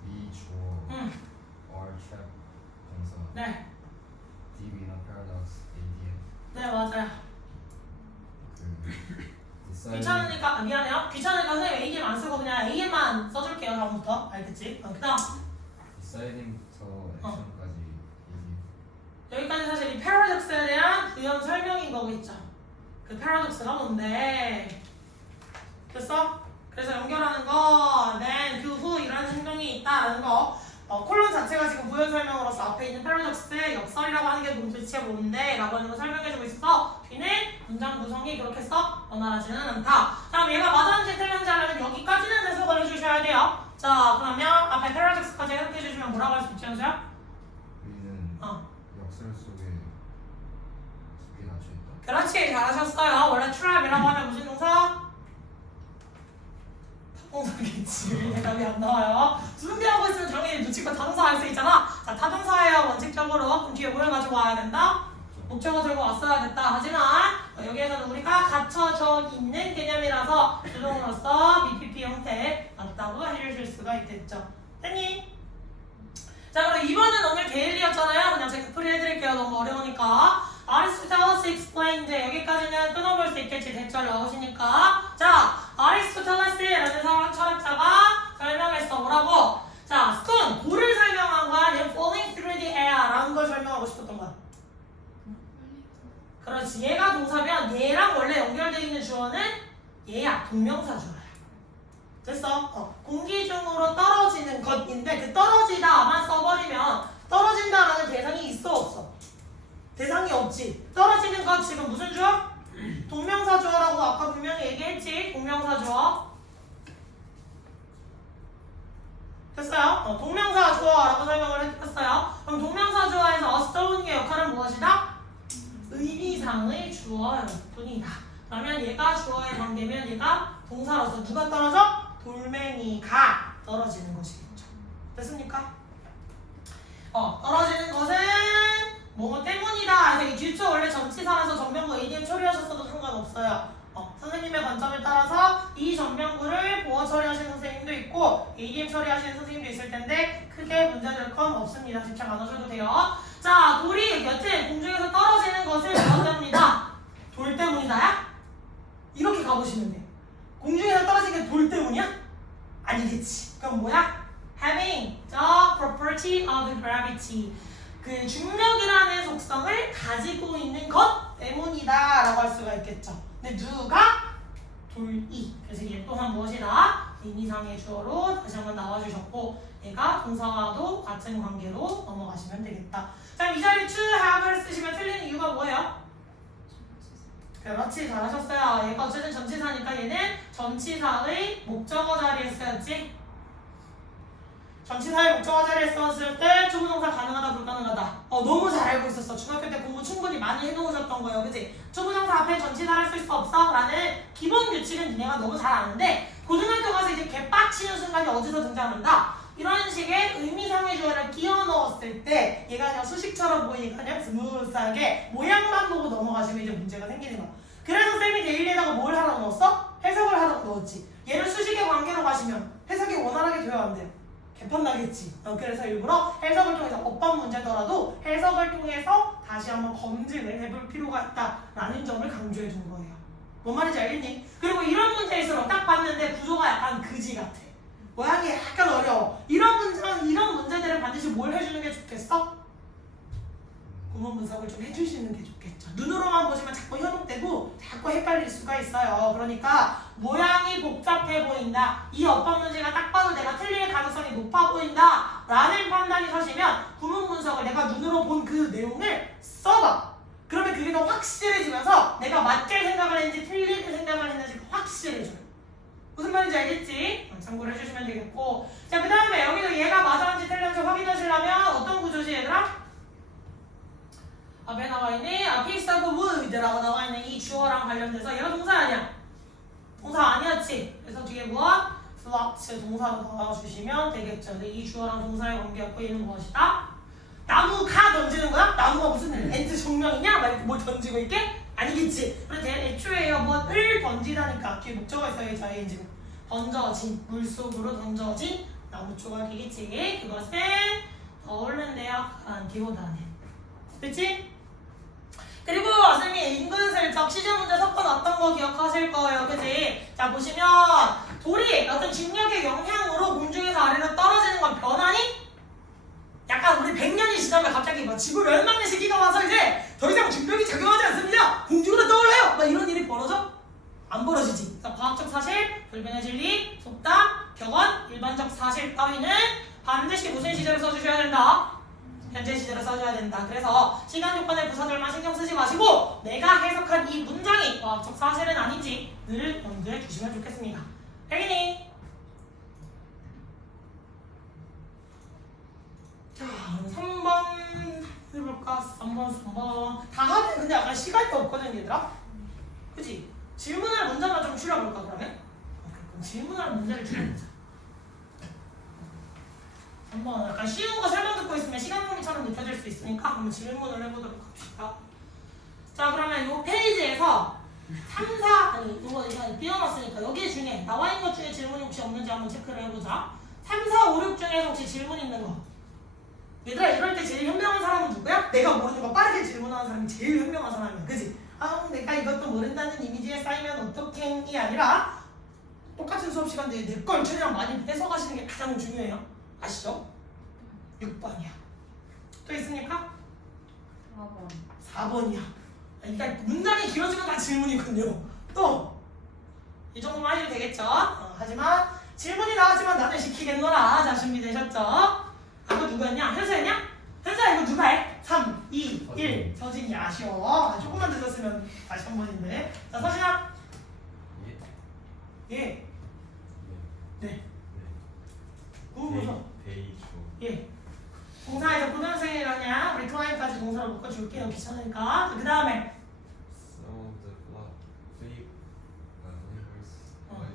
이 주어 are trap 동사 네. deep in a paradox ADM 네 맞아요. 그 decide 귀찮으니까 미안해요. 귀찮으니까 선생님 ADM 안 쓰고 그냥 AM만 써줄게요. 다음부터 알겠지? 그다음 deciding부터 action까지 ADM 여기까지 사실 이 패러독스에 대한 부연 설명인 거겠죠. 그 패러독스가 뭔데? 됐어? 그래서 연결하는 거, then 그 후 이런 행동이 있다라는 거. 콜론 자체가 지금 부연 설명으로서 앞에 있는 패러독스의 역설이라고 하는 게 도대체 뭔데? 라고 하는 거 설명해주고 있어서 뒤는 문장 구성이 그렇게 썩 원활하지는 않다. 다음 얘가 맞았는지 틀렸는지 하려면 여기까지는 해석을 해주셔야 돼요. 자 그러면 앞에 패러독스까지 해석해주시면 뭐라고 할 수 있지 않으세요? 우리는 역설 속에 깊게 갇혀있다 그렇지 잘하셨어요. 원래 트랩이라고 하면 무슨 동사? 타동사겠지. 대답이 안 나와요. 준비하고 있으면 당연히 눈치껏 타동사 할 수 있잖아. 자 타동사예요 원칙적으로. 그럼 뒤에 뭘 가지고 와야 된다? 목적어 들고 왔어야 됐다. 하지만 여기에서는 우리가 갖춰져 있는 개념이라서 주동으로서 BPP 형태 맞다고 해주실 수가 있겠죠. 됐니? 자 그럼 2번은 오늘 데일리였잖아요. 그냥 제가 풀이 해드릴게요. 너무 어려우니까. Aristoteles explained. 여기까지는 끊어볼 수 있겠지. 대절 나오시니까. 자 Aristoteles라는 철학자가 설명했어. 뭐라고? 자 stone, 돌을 설명한 거야? 아니면 falling through the air라는 걸 설명하고 싶었던 거야? 그렇지. 얘가 동사면 얘랑 원래 연결되어 있는 주어는 얘야. 동명사 주어야. 됐어? 공기 중으로 떨어지는 것인데 그 떨어지다만 써버리면 떨어진다라는 대상이 있어 없어? 대상이 없지. 떨어지는 것 지금 무슨 주어? 동명사 주어라고 아까 분명히 얘기했지. 동명사 주어. 됐어요? 동명사 주어라고 설명을 해드렸어요. 그럼 동명사 주어에서 a stone의 역할은 무엇이다? 의미상의 주어일 뿐이다. 그러면 얘가 주어에 관계면 얘가 동사로서 누가 떨어져? 돌멩이가 떨어지는 것이겠죠. 됐습니까? 떨어지는 것은 뭐 때문이다. 그래서 이 뒤쪽 원래 전치사라서 전명구 ADM 처리하셨어도 상관없어요. 선생님의 관점에 따라서 이 전명구를 보어 처리하시는 선생님도 있고 ADM 처리하시는 선생님도 있을 텐데 크게 문제될 건 없습니다. 집착 안 하셔도 돼요. 자, 돌이 여튼 공중에서 떨어지는 것을 무엇 때문이다? 돌 때문이다야? 이렇게 가보시면 돼. 공중에서 떨어지는 게 돌 때문이야? 아니겠지. 그럼 뭐야? Having the property of gravity. 그 중력이라는 속성을 가지고 있는 것 때문이다 라고 할 수가 있겠죠. 근데 누가? 돌이. 그래서 얘 또한 무엇이다? 의미상의 주어로 다시 한번 나와주셨고 얘가 동사와도 같은 관계로 넘어가시면 되겠다. 자, 이 자리에 to have를 쓰시면 틀린 이유가 뭐예요? 그렇지 잘하셨어요. 얘가 어쨌든 전치사니까 얘는 전치사의 목적어 자리에 쓰였지. 전치사의 목적어 자리에 썼을 때 투부정사 가능하다 불가능하다. 너무 잘 알고 있었어. 중학교 때 공부 충분히 많이 해놓으셨던 거예요. 그치? 투부정사 앞에 전치사를 쓸 수 없어? 라는 기본 규칙은 니네가 너무 잘 아는데 고등학교 가서 이제 개빡치는 순간이 어디서 등장한다? 이런 식의 의미상의 주어를 끼워 넣었을 때 얘가 그냥 수식처럼 보이니까 그냥 스무스하게 모양만 보고 넘어가시면 이제 문제가 생기는 거야. 그래서 쌤이 데일리에다가 뭘 하라고 넣었어? 해석을 하라고 넣었지. 얘를 수식의 관계로 가시면 해석이 원활하게 되어야 안 돼요. 개판 나겠지. 그래서 일부러 해석을 통해서 어떤 문제더라도 해석을 통해서 다시 한번 검증을 해볼 필요가 있다라는 점을 강조해 준 거예요. 뭔 말인지 알겠니? 그리고 이런 문제일수록 딱 봤는데 구조가 약간 그지 같아. 모양이 약간 어려워. 이런 문제들은 반드시 뭘 해주는 게 좋겠어? 구문 분석을 좀 해주시는 게 좋겠죠. 눈으로만 보시면 자꾸 현혹되고 자꾸 헷갈릴 수가 있어요. 그러니까 모양이 복잡해 보인다. 이 어법 문제가 딱 봐도 내가 틀릴 가능성이 높아 보인다 라는 판단이 서시면 구문 분석을 내가 눈으로 본 그 내용을 써봐. 그러면 그게 더 확실해지면서 내가 맞게 생각을 했는지 틀리게 생각을 했는지 확실해져요. 무슨 말인지 알겠지? 참고를 해주시면 되겠고, 자, 그 다음에 여기도 얘가 맞았는지 틀렸는지 확인하시려면 어떤 구조지 얘들아? 앞에 나와있는 A piece of wood라고 나와있는 이 주어랑 관련돼서 얘가 동사 아니야? 동사 아니었지? 그래서 뒤에 무엇? flopped 동사로 넣어주시면 되겠죠. 근데 이 주어랑 동사의 관계가 얘는 무엇이다? 나무가 던지는 거야? 나무가 무슨 엔트 정명이냐? 막 이렇게 뭘 던지고 있게? 아니겠지. 그런데 애초에 뭐을 던지다니까 뒤에 목적어 있어요. 자의인지고 던져진 물속으로 던져진 나무 조각이겠지. 그것은 떠오른대요. 기호단에. 그치? 그리고 선생님 은근슬쩍 시제 문제 섞어 놨던 거 기억하실 거예요. 그치? 자 보시면 돌이 어떤 중력의 영향으로 공중에서 아래로 떨어지는 건 변하니? 약간 우리 100년이 지나면 갑자기 막 지구 멸망의 시기가 와서 이제 더 이상 중력이 작용하지 않습니다. 공중으로 떠올라요. 막 이런 일이 벌어져? 안 벌어지지. 그래서 과학적 사실, 불변의 진리, 속담, 격언, 일반적 사실 따위는 반드시 무슨 시제로 써주셔야 된다? 현재 시제로 써줘야 된다. 그래서 시간 요건의 부사절만 신경 쓰지 마시고 내가 해석한 이 문장이 과학적 사실은 아닌지 늘 염두에 두시면 좋겠습니다. 혜gin이 자, 3번 해볼까? 3번 다 하면 근데 약간 시간이 없거든 얘들아? 그치? 질문할 문제만 좀 줄여볼까 그러면? 그럼 질문할 문제를 줄여보자. 한번 약간 쉬운 거 설명 듣고 있으면 시간 낭비처럼 느껴질 수 있으니까 한번 질문을 해보도록 합시다. 자 그러면 이 페이지에서 3, 4 아니 이거 띄워놨으니까 여기 중에 나와 있는 것 중에 질문이 혹시 없는지 한번 체크를 해보자. 3, 4, 5, 6 중에서 혹시 질문 있는 거 얘들아 이럴 때 제일 현명한 사람은 누구야? 내가 모르는 거 빠르게 질문하는 사람이 제일 현명한 사람이야. 그치? 아 내가 이것도 모른다는 이미지에 쌓이면 어떡해이 아니라 똑같은 수업 시간대에 내 걸 최대한 많이 뺏어가시는 게 가장 중요해요. 아시죠? 6번이야. 또 있습니까? 4번. 4번이야. 그러니까 문장이 길어지면 다 질문이군요. 또 이 정도만 해도 되겠죠? 하지만 질문이 나왔지만 나는 시키겠노라. 자 준비되셨죠? 아까 누구였냐? 현서였냐? 현서야 이거 누가 해? 3, 2, 1 서진이 아쉬워. 조금만 늦었으면 다시 한 번인데. 자 서진아. 예. 네. 궁금해서. 데이쇼. 예. 동사에서 고등학생이라냐? 우리 클라인까지 동사를 묶어줄게요. 귀찮으니까. 그 다음에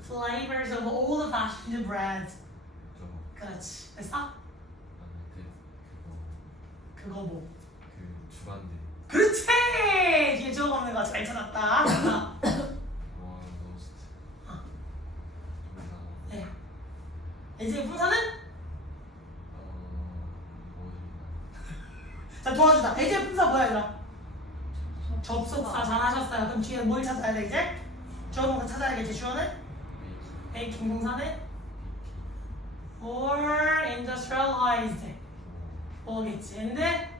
flavors of all the fashioned breads. 그렇지. 됐어? 그거 뭐? 그 주간대. 그렇지! 뒤에 적어놓는 거 잘 찾았다. 됐다. 네. 이제 분사는? 자 도와주다. 이제 분사 뭐야 얘들아? 접속사 잘하셨어요. 그럼 뒤에 뭘 찾아야 돼 이제? 주어 동사 찾아야겠지. 주어는? 베이킹 동사는? more industrialized 뭐겠지. 근데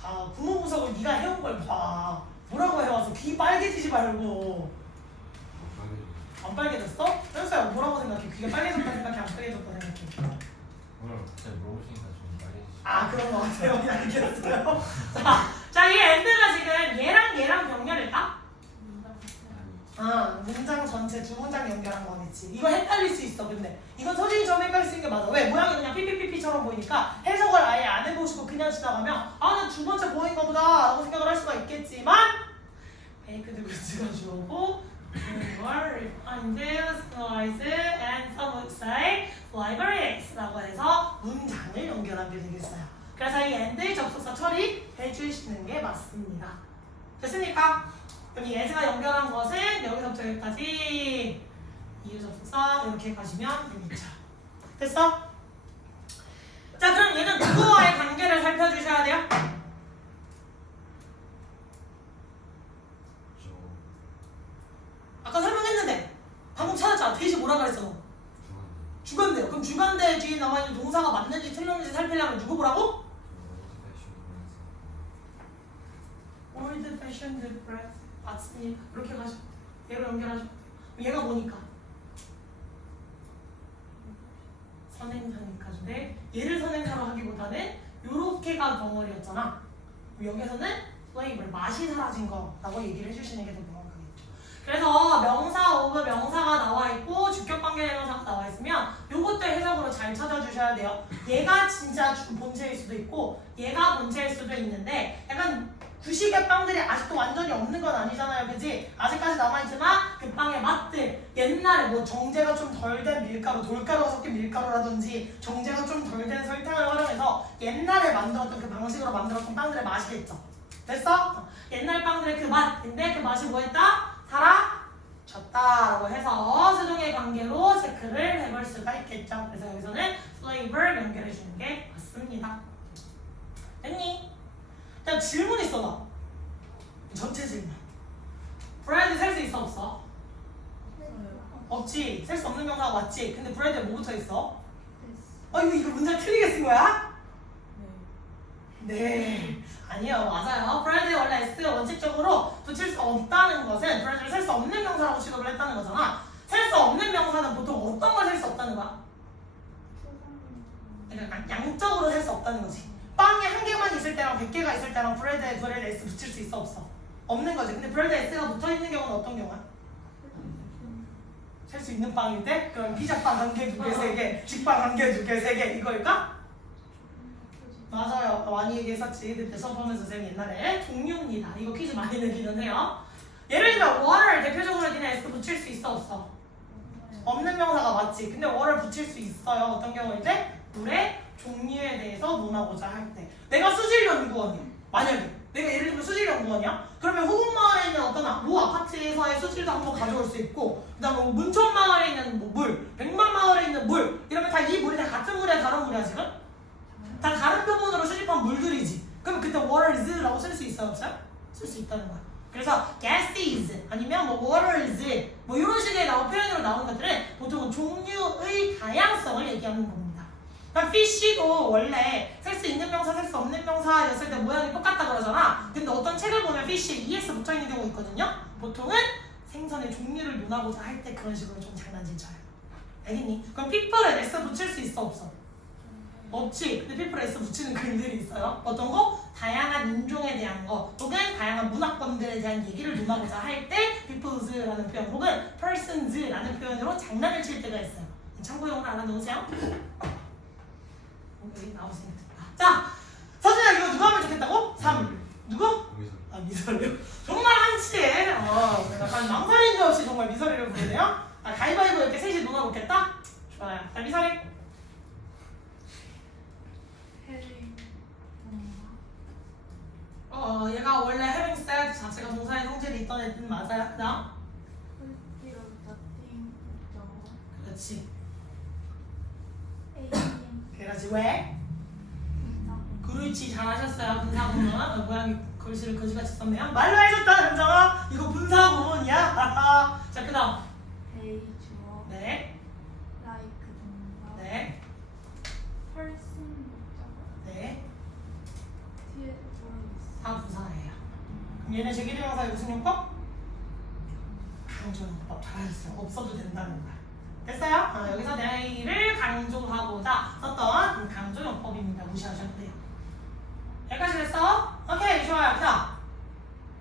봐. 구문 분석을 네가 해온 걸 봐. 뭐라고 해와서 귀 빨개지지 말고. 안 빨개졌어? 현수야 뭐라고 생각해? 귀가 빨개졌다 생각해? 안 빨개졌다 생각해? 오늘 갑자기 물어보시니까 좀 빨개지시. 아 그런 거 같아요. 그냥 알겠어요. 자, 이 엔드가 지금 얘랑 병렬일까? 문장 전체 두 문장 연결한 거겠지. 이거 헷갈릴 수 있어. 근데 이건 서진이 좀 헷갈릴 수 있는 게 맞아. 왜? 모양이 그냥 삐삐삐삐처럼 보이니까 해석을 아예 안 해보시고 그냥 지나가면 아, 난 두 번째 보인가 보다 라고 생각을 할 수가 있겠지만 베이크드 굿즈가 주어고 refined, sliced, and some would say libraries 라고 해서 문장을 연결하게 되겠어요. 그래서 이 and 접속사 처리해 주시는 게 맞습니다. 됐습니까? 그럼 이 as가 연결한 것은 여기서부터 여기까지 이유 접속사 이렇게 가시면 되겠죠. 됐어? 자 그럼 얘는 누구와의 관계를 살펴주셔야 돼요? 주간대 뒤에 나와있는 동사가 맞는지 틀렸는지 살피려면 누구 보라고? old fashioned bread 맞습니다. 이렇게 가죠. 얘로 연결하죠. 얘가 뭐니까? 선행사니까. 근데 얘를 선행사로 하기보다는 요렇게가 덩어리였잖아. 여기서는 flavor, 맛이 사라진 거라고 얘기를 해주시는 게 더 명확하겠죠. 그래서 명사, 오브 명사가 나와 있고 주격관계 대명사가 나와 있으면 요것도 해석으로 잘 찾아주셔야 돼요. 얘가 진짜 본체일 수도 있고 얘가 본체일 수도 있는데 약간 구식의 빵들이 아직도 완전히 없는 건 아니잖아요, 그지? 아직까지 남아있지만 그 빵의 맛들 옛날에 뭐 정제가 좀 덜 된 밀가루, 돌가루가 섞인 밀가루라든지 정제가 좀 덜 된 설탕을 활용해서 옛날에 만들었던 그 방식으로 만들었던 빵들의 맛이겠죠. 됐어? 옛날 빵들의 그 맛인데 그 맛이 뭐였다? 사라졌다라고 해서 수동의 관계로 체크를 해볼 수가 있겠죠. 그래서 여기서는 flavor 연결해주는 게 맞습니다. 됐니? 자, 질문 있어, 나. 전체 질문. 브레드 셀 수 있어, 없어? 없지. 셀 수 없는 명사가 맞지. 근데 브레드에 뭐 붙어 있어? 이거 문장 틀리게 쓴 거야? 네. 아니요, 맞아요. 브레드에 원래 S 원칙적으로 붙일 수 없다는 것은 브레드를 셀 수 없는 명사라고 취급을 했다는 거잖아. 셀 수 없는 명사는 보통 어떤 걸 셀 수 없다는 거야? 그러니까 양적으로 셀 수 없다는 거지. 빵이 한 개만 있을 때랑 100개가 있을 때랑 브레드에 브레드 S 붙일 수 있어, 없어? 없는 거지. 근데 브레드 S가 붙어 있는 경우는 어떤 경우야? 셀 수 있는 빵일 때? 그럼 피자빵 한 개, 두 개, 세 개, 식빵 한 개, 두 개, 세 개 이거일까? 맞아요. 많이 얘기했었지. 그때 수업하면서 선생님 옛날에 종류입니다. 이거 퀴즈 많이 내기는 해요. 예를 들면 water 대표적으로 니네 S 붙일 수 있어, 없어? 없는 명사가 맞지. 근데 water 붙일 수 있어요. 어떤 경우일 때? 물의 종류에 대해서 논하고자 할 때. 내가 수질 연구원이야. 만약에 내가 예를 들면 수질 연구원이야. 그러면 후곡마을에 있는 어떤 모 아파트에서의 수질도 한번 가져올 수 있고, 그다음에 뭐 문천마을에 있는 뭐 물, 백만마을에 있는 물 이러면 다 이 물이 다 같은 물이야, 다른 물이야 지금? 다 다른 표본으로 수집한 물들이지. 그럼 그때 waters라고 쓸 수 있어요, 없어요? 쓸 수 있다는 거야. 그래서 gases 아니면 뭐 waters 뭐 이런 식의 표현으로 나오는 것들은 보통은 종류의 다양성을 얘기하는 겁니다. 그러니까 fish도 원래 셀 수 있는 명사, 셀 수 없는 명사였을 때 모양이 똑같다 그러잖아. 근데 어떤 책을 보면 fish ES 붙어 있는 경우 있거든요. 보통은 생선의 종류를 논하고자 할 때 그런 식으로 좀 장난질 쳐요. 알겠니? 그럼 people에 S 붙일 수 있어, 없어? 없지. 근데 people에 S 붙이는 글들이 있어요. 어떤 거? 다양한 인종에 대한 거 혹은 다양한 문화권들에 대한 얘기를 논하고자 할 때 peoples라는 표현 혹은 persons라는 표현으로 장난을 칠 때가 있어요. 참고용으로 알아놓으세요. 여기 나오시면 됩니다. 자, 서진아 이거 누가 하면 좋겠다고? 3. 누구? 미설이요? 정말 한치에 약간 망설임도 없이 정말 미설이를 부르네요. 가위바위보 이렇게 셋이 논아놓겠다? 좋아요. 자, 미설이. 얘가 원래 having said 자체가 동사의 성질이 있던 애는 맞아요. 그다음? 그렇지. 그렇지. 왜? 그렇지. 잘하셨어요. 분사구문. 모양이 글씨를 거지같이 썼네요. 말로 해줬다, 현정아. 이거 분사구문이야. 자, 그다음. 주어. 네. like 동사. 네. person 목적어. 네. 뒤에 들어있어. 다 분사예요. 그럼 얘네 제기대명사의 무슨 용법? 강조용법. 잘하셨어요. 없어도 된다는 거야. 됐어요? 여기서 내일을 강조하고자 썼던 강조용법입니다. 무시하셔도 돼요. 여기까지 됐어? 오케이, 좋아요. 그다음.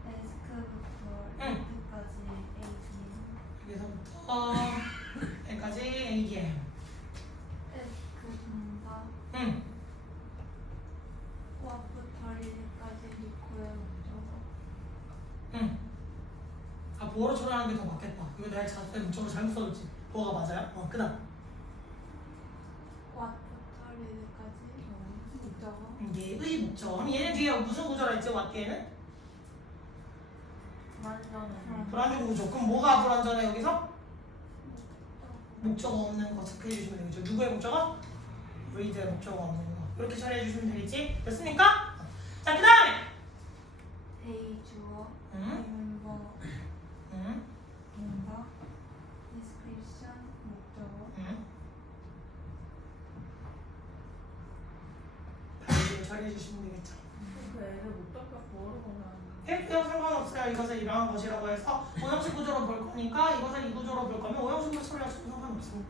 데스크부터 응. 여기까지 ADM. 여기서부터 여기까지 ADM. 데스크 동사. 응. 와부터 리드까지 리코의 목적어. 응. 보어로 처리하는 게 더 맞겠다. 이거 내가 자세 문자로 잘못 써줬지. 보어가 맞아요? 그다음. 와부터 리드까지 목적어. 얘의 목적. 그럼 얘는 뒤에 무슨 구조라 했지? 왓뒤에는? 불완전 구조. 그럼 뭐가 불완전해 여기서? 목적어 없는 거 체크해 주시면 되겠죠. 누구의 목적어? read의 목적어 없는 거. 이렇게 처리해 주시면 되겠지? 됐습니까? 자, 그 다음에 데이 주어. 응? remember 응? 동사. description 목적어. 응? 처리해 주시면 되겠죠. 그 애를 못 닦아 모르거나. 해도 상관없어요. 이것을 이러한 것이라고 해서 오형식 구조로 볼 거니까 이것을 이 구조로 볼 거면 오형식으로 처리하셔도 상관없습니다.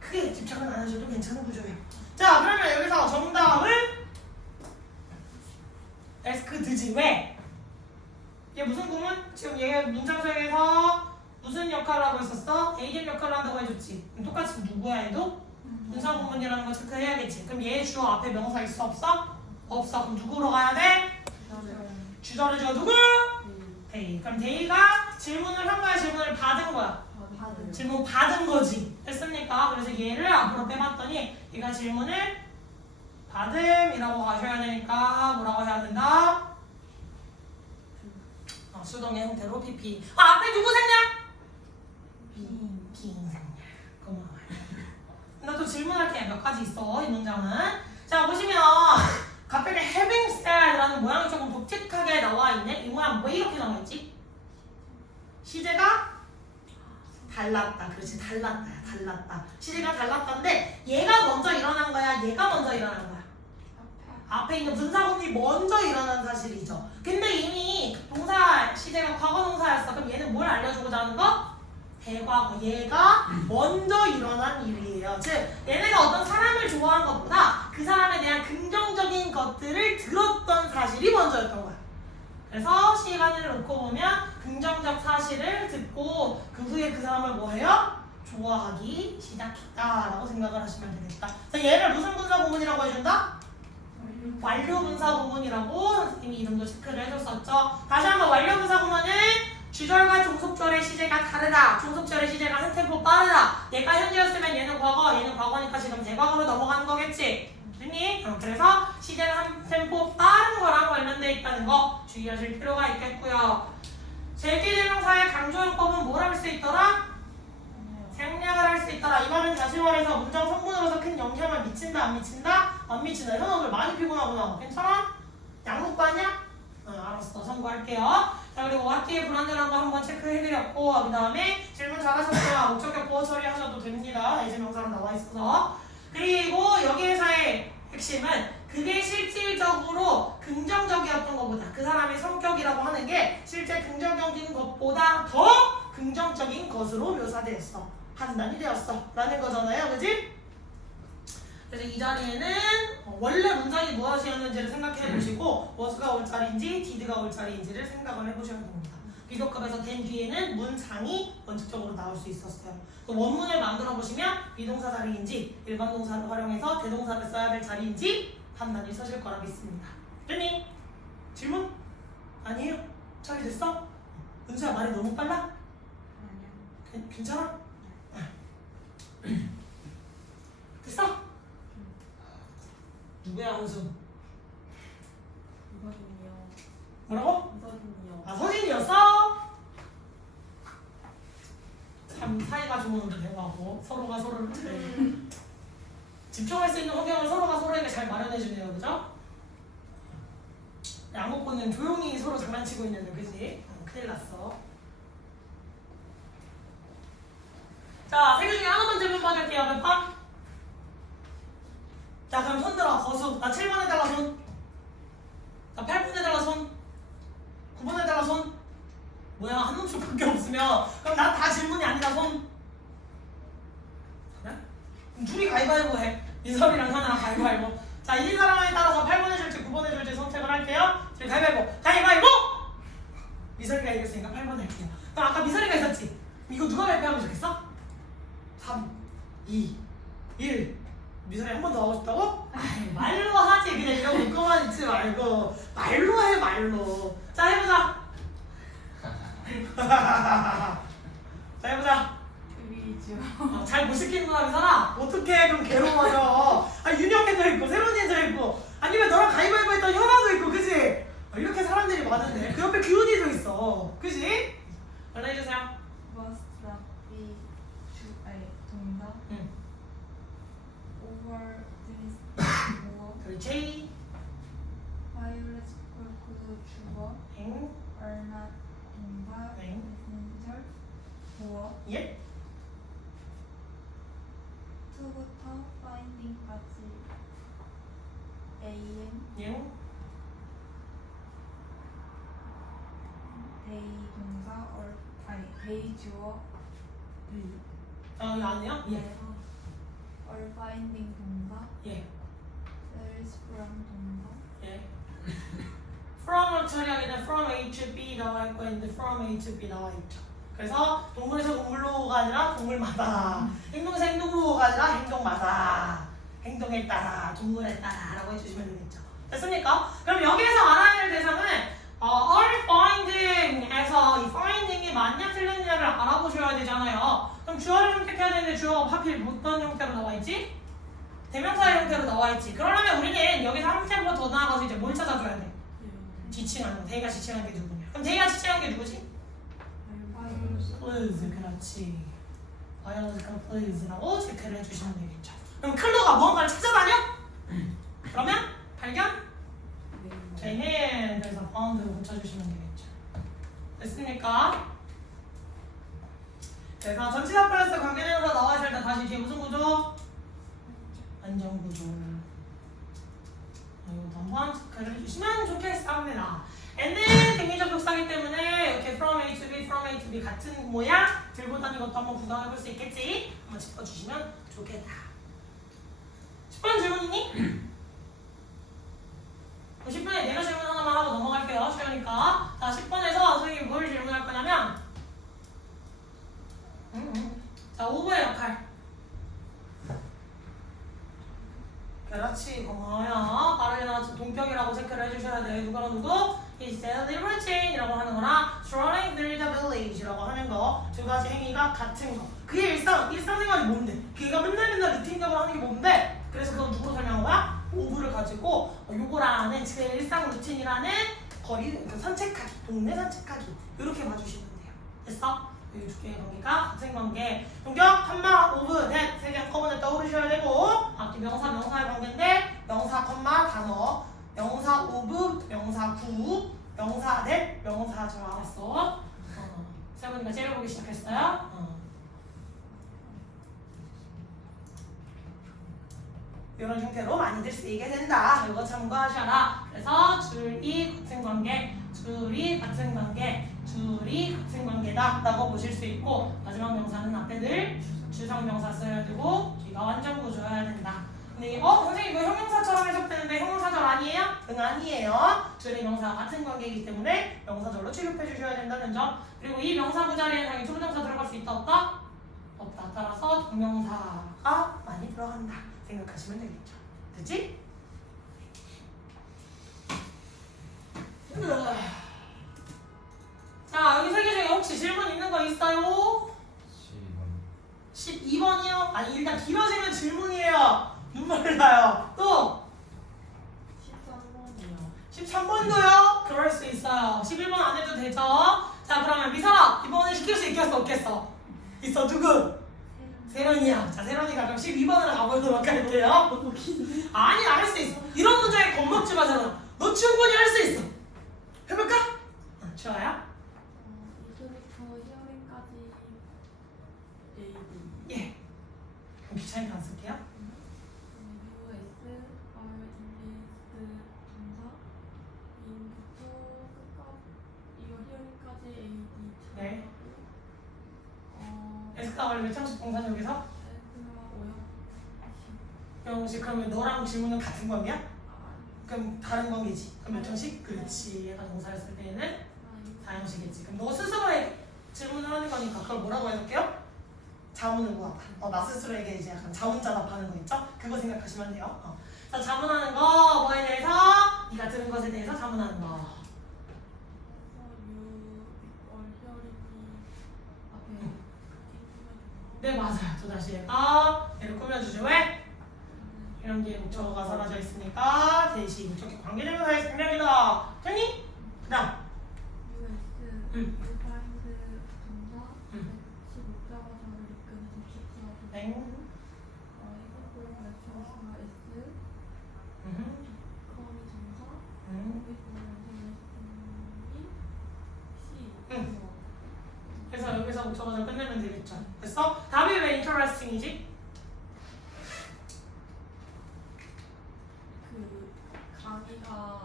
크게 집착은 안 하셔도 괜찮은 구조예요. 자, 그러면 여기서 정답을 에스크드지. 왜? 얘 무슨 구문? 지금 얘 문장석에서 무슨 역할을 하고 있었어? 에이젠 역할을 한다고 해줬지. 그럼 똑같이 누구야 얘도? 분사 구문이라는 거 체크해야겠지. 그럼 얘 주어 앞에 명사 있어 없어? 없어. 그럼 누구로 가야 돼? 주저를 줘 누구? 데이. 그럼 데이가 질문을 한 거야? 질문을 받은 거야? 받은. 질문 받은 거지. 됐습니까? 그래서 얘를 앞으로 빼봤더니 얘가 질문을 받음이라고 가셔야 되니까 뭐라고 해야 된다? 수동의 형태로 PP. 앞에 누구 생략? 빙 생략. 고마워요. 나 또 질문할 게 몇 가지 있어 이 문장은. 자 보시면 갑자기 having said라는 모양이 조금 독특하게 나와 있네. 이 모양 왜 이렇게 나와 있지? 시제가 달랐다. 그렇지, 달랐다. 시제가 달랐다인데 얘가 먼저 일어난 거야? 얘가 먼저 일어난 거야? 앞에 있는 분사구문이 먼저 일어난 사실이죠. 근데 이미 동사 시제가 과거 동사였어. 그럼 얘는 뭘 알려주고자 하는 거? 대과거. 얘가 먼저 일어난 일이에요. 즉 얘네가 어떤 사람을 좋아한 것보다 그 사람에 대한 긍정적인 것들을 들었던 사실이 먼저였던 거야. 그래서 시간을 놓고 보면 긍정적 사실을 듣고 그 후에 그 사람을 뭐해요? 좋아하기 시작했다라고 생각을 하시면 되겠다. 그래서 얘를 무슨 분사 구문이라고 해준다? 완료 분사 구문이라고 선생님이 이름도 체크를 해줬었죠. 다시 한번 완료 분사 구문은 주절과 종속절의 시제가 다르다. 종속절의 시제가 한 템포 빠르다. 얘가 현재였으면 얘는 과거, 얘는 과거니까 지금 대과거로 넘어가는 거겠지. 됐니? 그래서 시제가 한 템포 빠른 거랑 관련돼 있다는 거 주의하실 필요가 있겠고요. 제기대명사의 강조용법은 뭘 할 수 있더라? 생략을 할 수 있더라. 이 말은 다시 말해서 문장 성분으로서 큰 영향을 미친다 안 미친다? 안 미친다. 현업을 많이 피곤하구나. 괜찮아? 양육과냐? 알았어. 참고할게요. 자 그리고 와티의 불완전한 거 한번 체크해드렸고 그 다음에 질문 잘하셨고요. 목적격 보호 처리하셔도 됩니다. 이제 명사로 나와 있어서. 그리고 여기에서의 핵심은 그게 실질적으로 긍정적이었던 것보다 그 사람의 성격이라고 하는 게 실제 긍정적인 것보다 더 긍정적인 것으로 묘사되었어. 판단이 되었어. 라는 거잖아요. 그지? 그래서 이 자리에는 원래 문장이 무엇이었는지를 생각해 보시고 what가 올 자리인지 did가 올 자리인지를 생각을 해보셔야 됩니다. 비동급에서 된 뒤에는 문장이 원칙적으로 나올 수 있었어요. 원문을 만들어 보시면 비동사 자리인지 일반 동사를 활용해서 대동사를 써야 될 자리인지 판단이 서실 거라 믿습니다. 됐니? 질문? 아니에요? 처리됐어? 은수야 말이 너무 빨라? 괜찮아? 됐어? 누구야 은수? 이거든요. 뭐라고? 이거든요. 아 서진이었어? 참 사이가 좋은 대화고 서로가 서로를 집중할 수 있는 환경을 서로가 서로에게 잘 마련해주네요. 그죠? 양복고는 조용히 서로 장난치고 있는데 그지? 큰일 났어. 자, 세 개 중에 하나만 질문 받을게요. 몇 번? 자, 그럼 손 들어. 거수. 나 7번 해달라 손. 나 8번 해달라 손. 9번 해달라 손. 뭐야, 한 놈씩밖에 없으면 그럼 난 다 질문이 아니라 손. 그래? 그럼 둘이 가위바위보 해. 민섭이랑 현아랑 가위바위보. 자, 이 사람에 따라서 8번 해줄지 9번 해줄지 선택을 할게요. 저희 가위바위보. 가위바위보! 미설이가 이겼으니까 8번 할게요. 그럼 아까 미설이가 있었지? 이거 누가 발표하면 좋겠어? 3, 2, 1. 미설이 한 번 더 하고 싶다고? 아이, 말로 하지. 그냥 이러고 웃고만 있지 말고. 말로 해, 말로. 자, 해보자. 자, 해보자. 위주. 잘 못 시키는구나, 미설아. 어떡해, 그럼 괴로워져. 아, 윤영애도 있고, 새로운이도 있고, 아니면 너랑 가위바위보 했던 현아도 있고, 그지? 이렇게 사람들이 많은데. 그 옆에 규은이도 있어. 그지? 얼른 해주세요. must be 아니 동사. 응. over 주어. 그렇지. violate code 주어. 응. are not 동사. 네. messenger 보어. 예? to부터 finding까지 A am they 동사 they 주어 이거 아니에요? 예. or finding 동사 예. there's from 동사 예. From을 처리하게 되면 from A to B 나와 있고 있는데 from A to B 나와 있죠. 그래서 동물에서 동물로가 아니라 동물마다, 행동에서 행동로가 아니라 행동마다, 행동에 따라, 동물에 따라라고 해주시면 되겠죠. 됐습니까? 그럼 여기에서 알아야 될 대상은 are finding에서 이 finding이 맞냐 틀렸냐를 알아보셔야 되잖아요. 그럼 주어를 선택해야 되는데 주어가 하필 어떤 형태로 나와 있지? 대명사의 형태로 나와 있지. 그러려면 우리는 여기서 한 템포 더 나아가서 이제 뭘 찾아줘야 돼? 지칭하는 거. 대가 지칭하는 게 누구냐? 그럼 대가 지칭하는 게 누구지? please. 그렇지. biological please라고 체크를 해주시면 되겠죠. 그럼 클로가 무언가를 찾아다녀? 그러면 발견? 쟤는 그래서 found로 붙여주시면 되겠죠. 됐습니까? 그래서 전치사 플러스 관계대명사 나와있을 때 다시 뒤에 무슨 구조? 안정 구조. 이거 한번 체크를 해주시면 좋겠습니다. N은 등위적 독사기 때문에 이렇게 from A to B, from A to B 같은 모양 들고 다니는 것도 한번 구경해볼 수 있겠지? 한번 짚어주시면 좋겠다. 10번 질문이니? 10분에 내가 질문 하나만 하고 넘어갈게요. 쉬우니까. 자, 10번에서 선생님이 뭘 질문할 거냐면 자, 5번의 역할. 그렇지, 고마워요. 빠르게 나와서 동격이라고 체크를 해주셔야 돼. 누구랑 누구? His daily routine이라고 하는 거나 strolling through the village라고 하는 거. 두 가지 행위가 같은 거. 그게 일상생활이 뭔데? 걔가 맨날 루틴적으로 하는 게 뭔데? 그래서 그건 누구로 설명한 거야? 오브를 가지고 요거라는 제 일상 루틴이라는 거리, 그 산책하기, 동네 산책하기 이렇게 봐주시면 돼요. 됐어? 이 두 개의 관계가 같은 관계. 동격, 컴마, 오브, 넷 세 개 한꺼번에 떠오르셔야 되고 앞뒤 명사의 관계인데 명사, 컴마, 단어 명사, 오브, 명사, 구 명사, 넷, 명사, 저 알았어. 세분이가 째려보기 시작했어요. 이런 형태로 많이들 쓰이게 된다. 이거 참고하셔라. 그래서 줄이 같은 관계, 줄이 같은 관계, 줄이 같은 관계다 라고 보실 수 있고 마지막 명사는 앞에 늘 주성명사 써야 되고 뒤가 완전 구조여야 된다. 근데 선생님 이거 형용사처럼 해석되는데 형용사절 아니에요? 응, 아니에요. 줄의 명사가 같은 관계이기 때문에 명사절로 취급해 주셔야 된다는 점. 그리고 이 명사 구자리에 당연히 투부정사 들어갈 수 있다 없다? 없다. 따라서 동명사가 많이 들어간다 생각하시면 되겠죠. 됐지? 자, 여기 세 개 중에 혹시 질문 있는 거 있어요? 12번이요? 아니, 일단 길어지면 질문이에요. 눈물 나요. 또 13번이요. 13번도요? 그럴 수 있어요. 11번 안 해도 되죠? 자, 그러면 미사라 이번에 시킬 수 있겠어 없겠어? 있어. 누구? 세련이야. 자, 세련이가 그럼 12번으로 가보도록 할게요. 아니, 안 할 수 있어. 이런 문제에 겁먹지 마, 세련아. 너 충분히 할 수 있어. 해볼까? 좋아요. 이제부터 히어링까지 AD. 예. 그럼 귀찮으니까 안 쓸게요. US, R, 인리스, 동사, 인부터 끝까지 이거 히어링까지 AD. 네. S가 원래 몇 장씩 동사는 여기서? S가 오형. 영식 그러면 너랑 질문은 같은 관계야? 그럼 다른 관계지. 그럼 몇 장씩? 그렇지. 약간 동사였을 때는 4형식이지. 그럼 너 스스로의 질문을 하는 거니까 그걸 뭐라고 해볼게요? 자문을 구하다. 나 스스로에게 이제 약간 자문자답하는 거 있죠? 그거 생각하시면 돼요. 자, 자문하는 거 뭐에 대해서? 네가 들은 것에 대해서 자문하는 거. 네, 맞아요. 또다시 얘를 꾸며주죠. 왜? 이런 게 목적어가 사라져 있으니까 대신 저기 관계대명사의 생략이다. 됐니? 그 다음 US, find 동사, 같이 목적어절을 이끄는 접속사 땡. 이것도 발표수가 S, 컴이 동사, C. 그래서 여기서 목적어를 끝내면 되겠죠. 됐어? 답이 왜 interesting이지? 강의가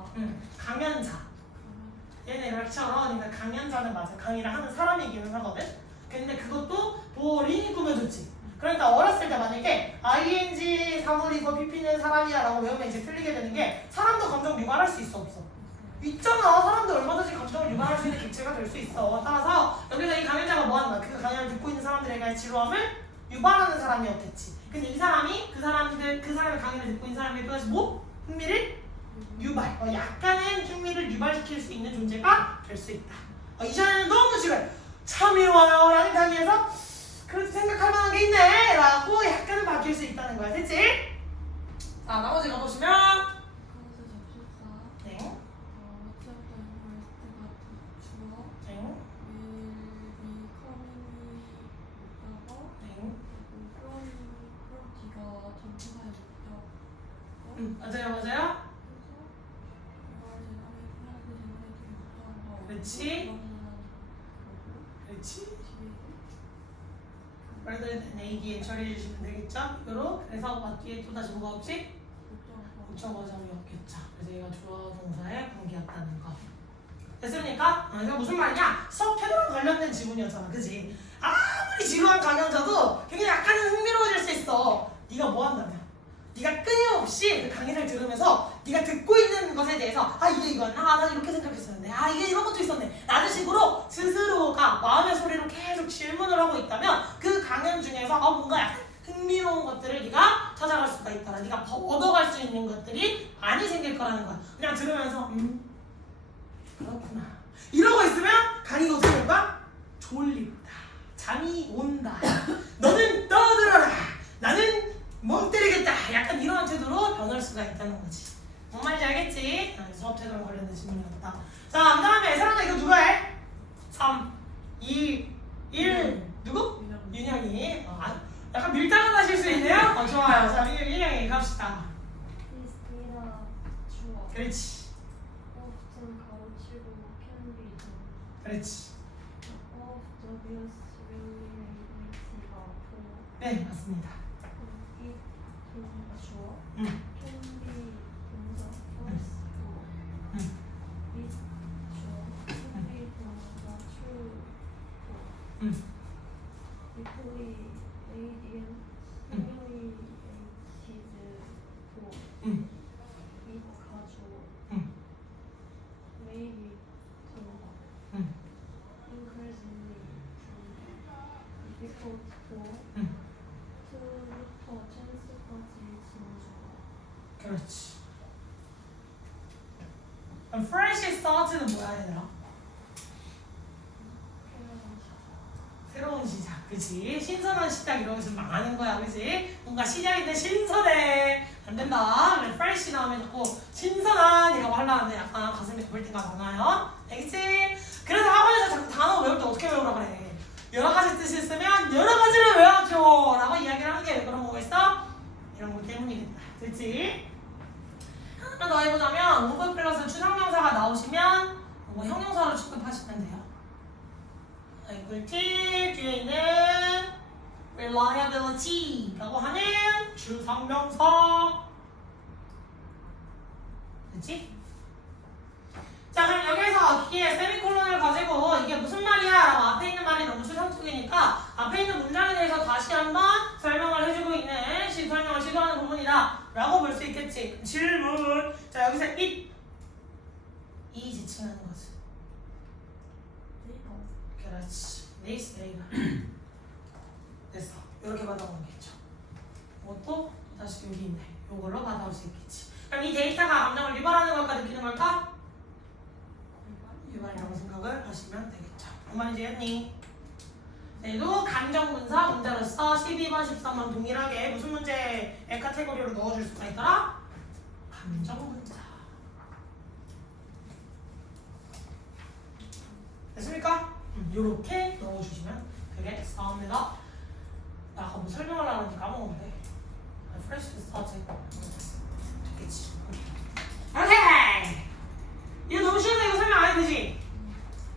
강연자. 얘네 이렇게처럼 그러니까 강연자는 맞아. 강의를 하는 사람이기는 하거든. 근데 그것도 본인이 꾸며줬지. 그러니까 어렸을 때 만약에 ing 사물이고 pp는 사람이야 라고 외우면 이제 틀리게 되는 게 사람도 감정 유발할 수 있어 없어? 있잖아. 사람도 얼마든지 감정을 유발할 수 있는 객체가 될 수 있어. 따라서 여기서 이 강연자가 뭐한다? 그 강연을 듣고 있는 사람들에게 지루함을 유발하는 사람이었겠지. 근데 이 사람이 그 사람의 강연을 듣고 있는 사람에게 또다시 뭐? 흥미를 유발. 약간의 흥미를 유발시킬 수 있는 존재가 될 수 있다. 이 시간에는 너무 지루해. 참이 와요 라는 강의에서 그래도 생각할 만한 게 있네 라고 약간은 바뀔 수 있다는 거야. 됐지? 자, 나머지 가보시면 그것의 접속사 네. what's the first가 주어 네. will be coming이 목적어 네. 그리고 from D가 전치사의 목적 맞아요. 그래서 그렇지. 그렇지. rather than AD에 처리해 주시면 되겠죠? 이거로. 그래서 뒤에 또다시 뭐가 없지? 목적어점이 없겠죠. 그래서 얘가 주어 동사의 관계였다는 거. 됐습니까? 이거 무슨 말이냐? 수업 태도랑 관련된 지문이었잖아. 그지? 아무리 지루한 강연자도 굉장히 약간은 흥미로워질 수 있어. 네가 뭐 한다면? 네가 끊임없이 그 강의를 들으면서 네가 듣고 있는 것에 대해서 이게 이거였나? 난 이렇게 생각했었는데 이게 이런 것도 있었네 라는 식으로 스스로가 마음의 소리로 계속 질문을 하고 있다면 그 강연 중에서 뭔가 약간 흥미로운 것들을 네가 찾아갈 수가 있더라. 네가 얻어갈 수 있는 것들이 많이 생길 거라는 거야. 그냥 들으면서 그렇구나 이러고 있으면 강의가 어떻게 될까? 졸립다. 잠이 온다. 너는 떠들어라. 나는 멍 때리겠다. 약간 이런 태도로 변할 수가 있다는 거지. 뭔 말인지 알겠지? 수업 태도랑 관련된 질문이었다. 자, 그 다음에 사람들 이거 누가 해? 3, 2, 1 누구? 윤영이. 약간 밀당을 하실 수 있네요? 좋아요. 자, 윤영이 갑시다. Is 주어. 그렇지. often 가로치고 can be done. 그렇지. of W's relation가 for. 네, 맞습니다. it 주어. 응. can be 동사 first 주어. it 주어. can be 동사 true 주어. before radiant 분명히 is 주어. it 가주어. maybe 동사. increasingly difficult for. to부터 chance까지 진주어. 그렇지. 그럼 fresh start는 뭐야 얘들아? 새로운 시작, 그치? 신선한 시작 이런 것을 말하는 거야, 그치? 뭔가 시작인데 신선해. 안 된다. fresh 나오면 자꾸 신선한이라고 하려는데 약간 가슴이 좁을 때가 많아요. 알겠지? 그래서 학원에서 자꾸 단어 외울 때 어떻게 외우라 그래? 여러 가지 뜻이 있으면 여러 가지를 외워줘 라고 이야기를 하는 게 왜 그런 거가 있어? 이런 것 때문이겠다. 됐지? 하나 더 해보자면 오버 플러스 추상명사가 나오시면 형용사로 취급하시면 돼요. 꿀팁 뒤에 있는 reliability라고 하는 추상명사. 됐지? 자, 그럼 여기서 뒤에 세미콜론을 가지고 이게 무슨 말이야? 라고 앞에 있는 말이 너무 추상적이니까 앞에 있는 문장에 대해서 다시 한번 설명을 해주고 있는 설명을 시도하는 부분이다 라고 볼 수 있겠지. 질문. 자, 여기서 이 지칭하는 거지. 그렇지. 네이스 데이가 됐어. 이렇게 받아오는 게 있죠. 이것도 다시 여기 있네. 이걸로 받아올 수 있겠지. 그럼 이 데이터가 감정을 유발하는 걸까 느끼는 걸까? 유발이라고 생각을 하시면 되겠죠. 뭔 말인지 했니? 얘도 감정분사 문제로서 12번, 13번 동일하게 무슨 문제의 카테고리로 넣어줄 수가 있더라? 감정분사. 됐습니까? 요렇게 넣어주시면 되겠습니다. 나 아까 뭐 설명하려고 하는데 까먹었는데. 프레시 스타트. 됐겠지. 오케이! 이거 너무 쉬운데 이거 설명 안 해도 되지?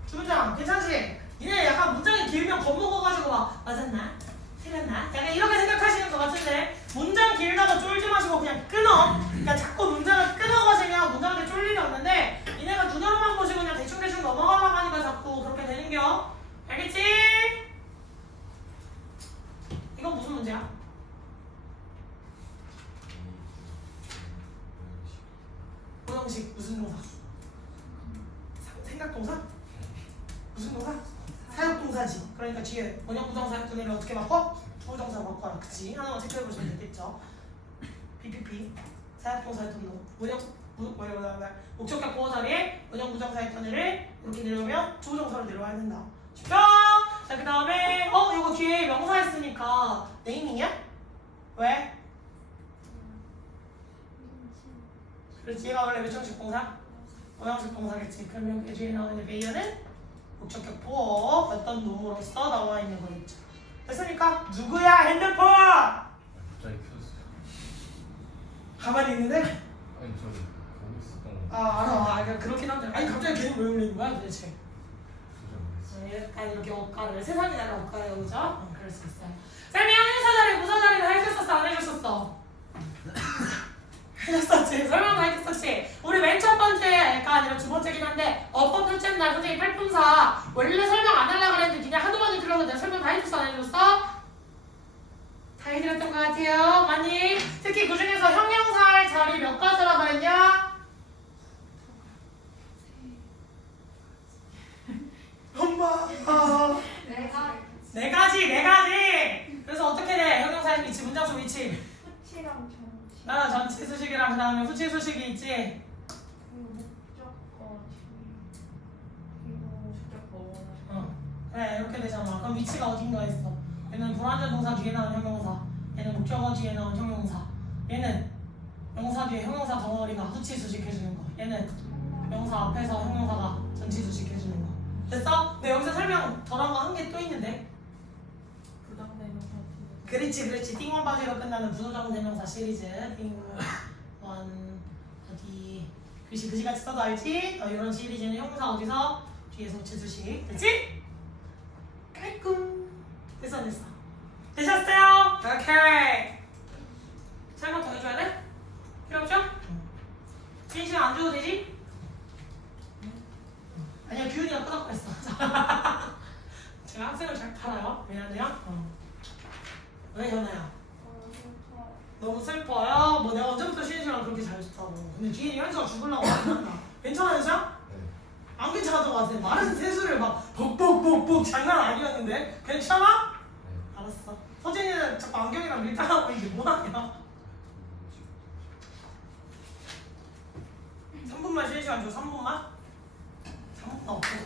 주문장 괜찮지? 얘네 약간 문장이 길면 겁먹어가지고 막 맞았나? 틀렸나? 약간 이렇게 생각하시는 것 같은데 문장 길다가 쫄지 마시고 그냥 끊어. 그러니까 자꾸 문장을 끊어가시면 문장 부정식 무슨 동사? 생각동사? 무슨 동사? 사역동사지. 그러니까 뒤에 원형부정 사역동사를 어떻게 바꿔? 주어정사로 바꿔라. 그치? 하나만 체크해 보시면 되겠죠. PPP 사역동사 했던 거 목적격 보호 자리에 원형부정 사역동사를 이렇게 내려오면 주어정사로 내려와야 된다. 쉽죠? 자, 그 다음에 이거 뒤에 명사 했으니까 네이밍이야? 왜? 그렇지. 얘가 원래 몇 형식 동사? 원형식 동사겠지. 그러면 여기 뒤에 나오는 베이어는 목적격 보호 어떤 놈으로서 나와 있는 거겠죠. 됐으니까 누구야 핸드폰? 갑자기 켰어요. 가만히 있는데? 아니 저기 보고 있었던 거 알아. 그렇긴 한데 아니 갑자기 걔는 왜 울리는 거야 도대체? 도저히 약간 이렇게 억가를 세상이 나라 억가예요, 그죠? 그럴 수 있어요. 쌤이 형용사 자리, 부사 자리를 해줬었어, 안 해줬었어? 해줬었지. 설명도 해줬었지. 우리 맨 첫 번째, 약간 아니라 두 번째긴 한데 어법 둘째 날 선생님 팔품사 원래 설명 안 하려고 그랬는데 그냥 한두 번이 들어서 내가 설명 다 해줬어, 안 해줬어? 다 해드렸던 것 같아요. 많이. 특히 그 중에서 형용사의 자리 몇 가지라 그랬냐? 엄마. 네 가지. 그래서 어떻게 돼? 형용사의 위치, 문장소 위치. 수치랑 전치. 전치 수식이랑 그다음에 후치 수식이 있지. 목적어 그리고 목적어. 그래 이렇게 되잖아. 그럼 위치가 어딘가에 있어. 얘는 불완전 동사 뒤에 나온 형용사. 얘는 목적어 뒤에 나온 형용사. 얘는 명사 뒤에 형용사 덩어리가 후치 수식해주는 거. 얘는 명사 앞에서 형용사가 전치 수식해주는 거. 됐어? 근데 여기서 설명 덜한 거 한 개 또 있는데. 부담되는 파트. 그렇지. 띵원 바지로 끝나는 부조정 대명사 시리즈. 띵원 어디 글씨같이 써도 알지? 이런 시리즈는 형용사 어디서? 뒤에서 후치 수식. 됐지? 깔끔. 됐어. 되셨어요? 오케이. 설명 더 해줘야 돼? 필요 없죠? 긴 시간 안 줘도 되지? 아니야, 규현이가 끄덕 했어. 제가 학생을 잘 팔아요. 미안해요. 왜 현아야? 너무 슬퍼요? 뭐 내가 언제부터 쉬는 시간 그렇게 잘했다고. 근데 뒤에 현수가 죽으려고 하잖아. 괜찮아, 현수야? 네. 안 괜찮았던 것 같아. 마른 세수를 막 벅벅벅벅 장난 아니었는데. 괜찮아? 네. 알았어. 서진이는 자꾸 안경이랑 밀당하고 이게 뭐하냐? 3분만 쉬는 시간 줘. 3분만? 3분 없어.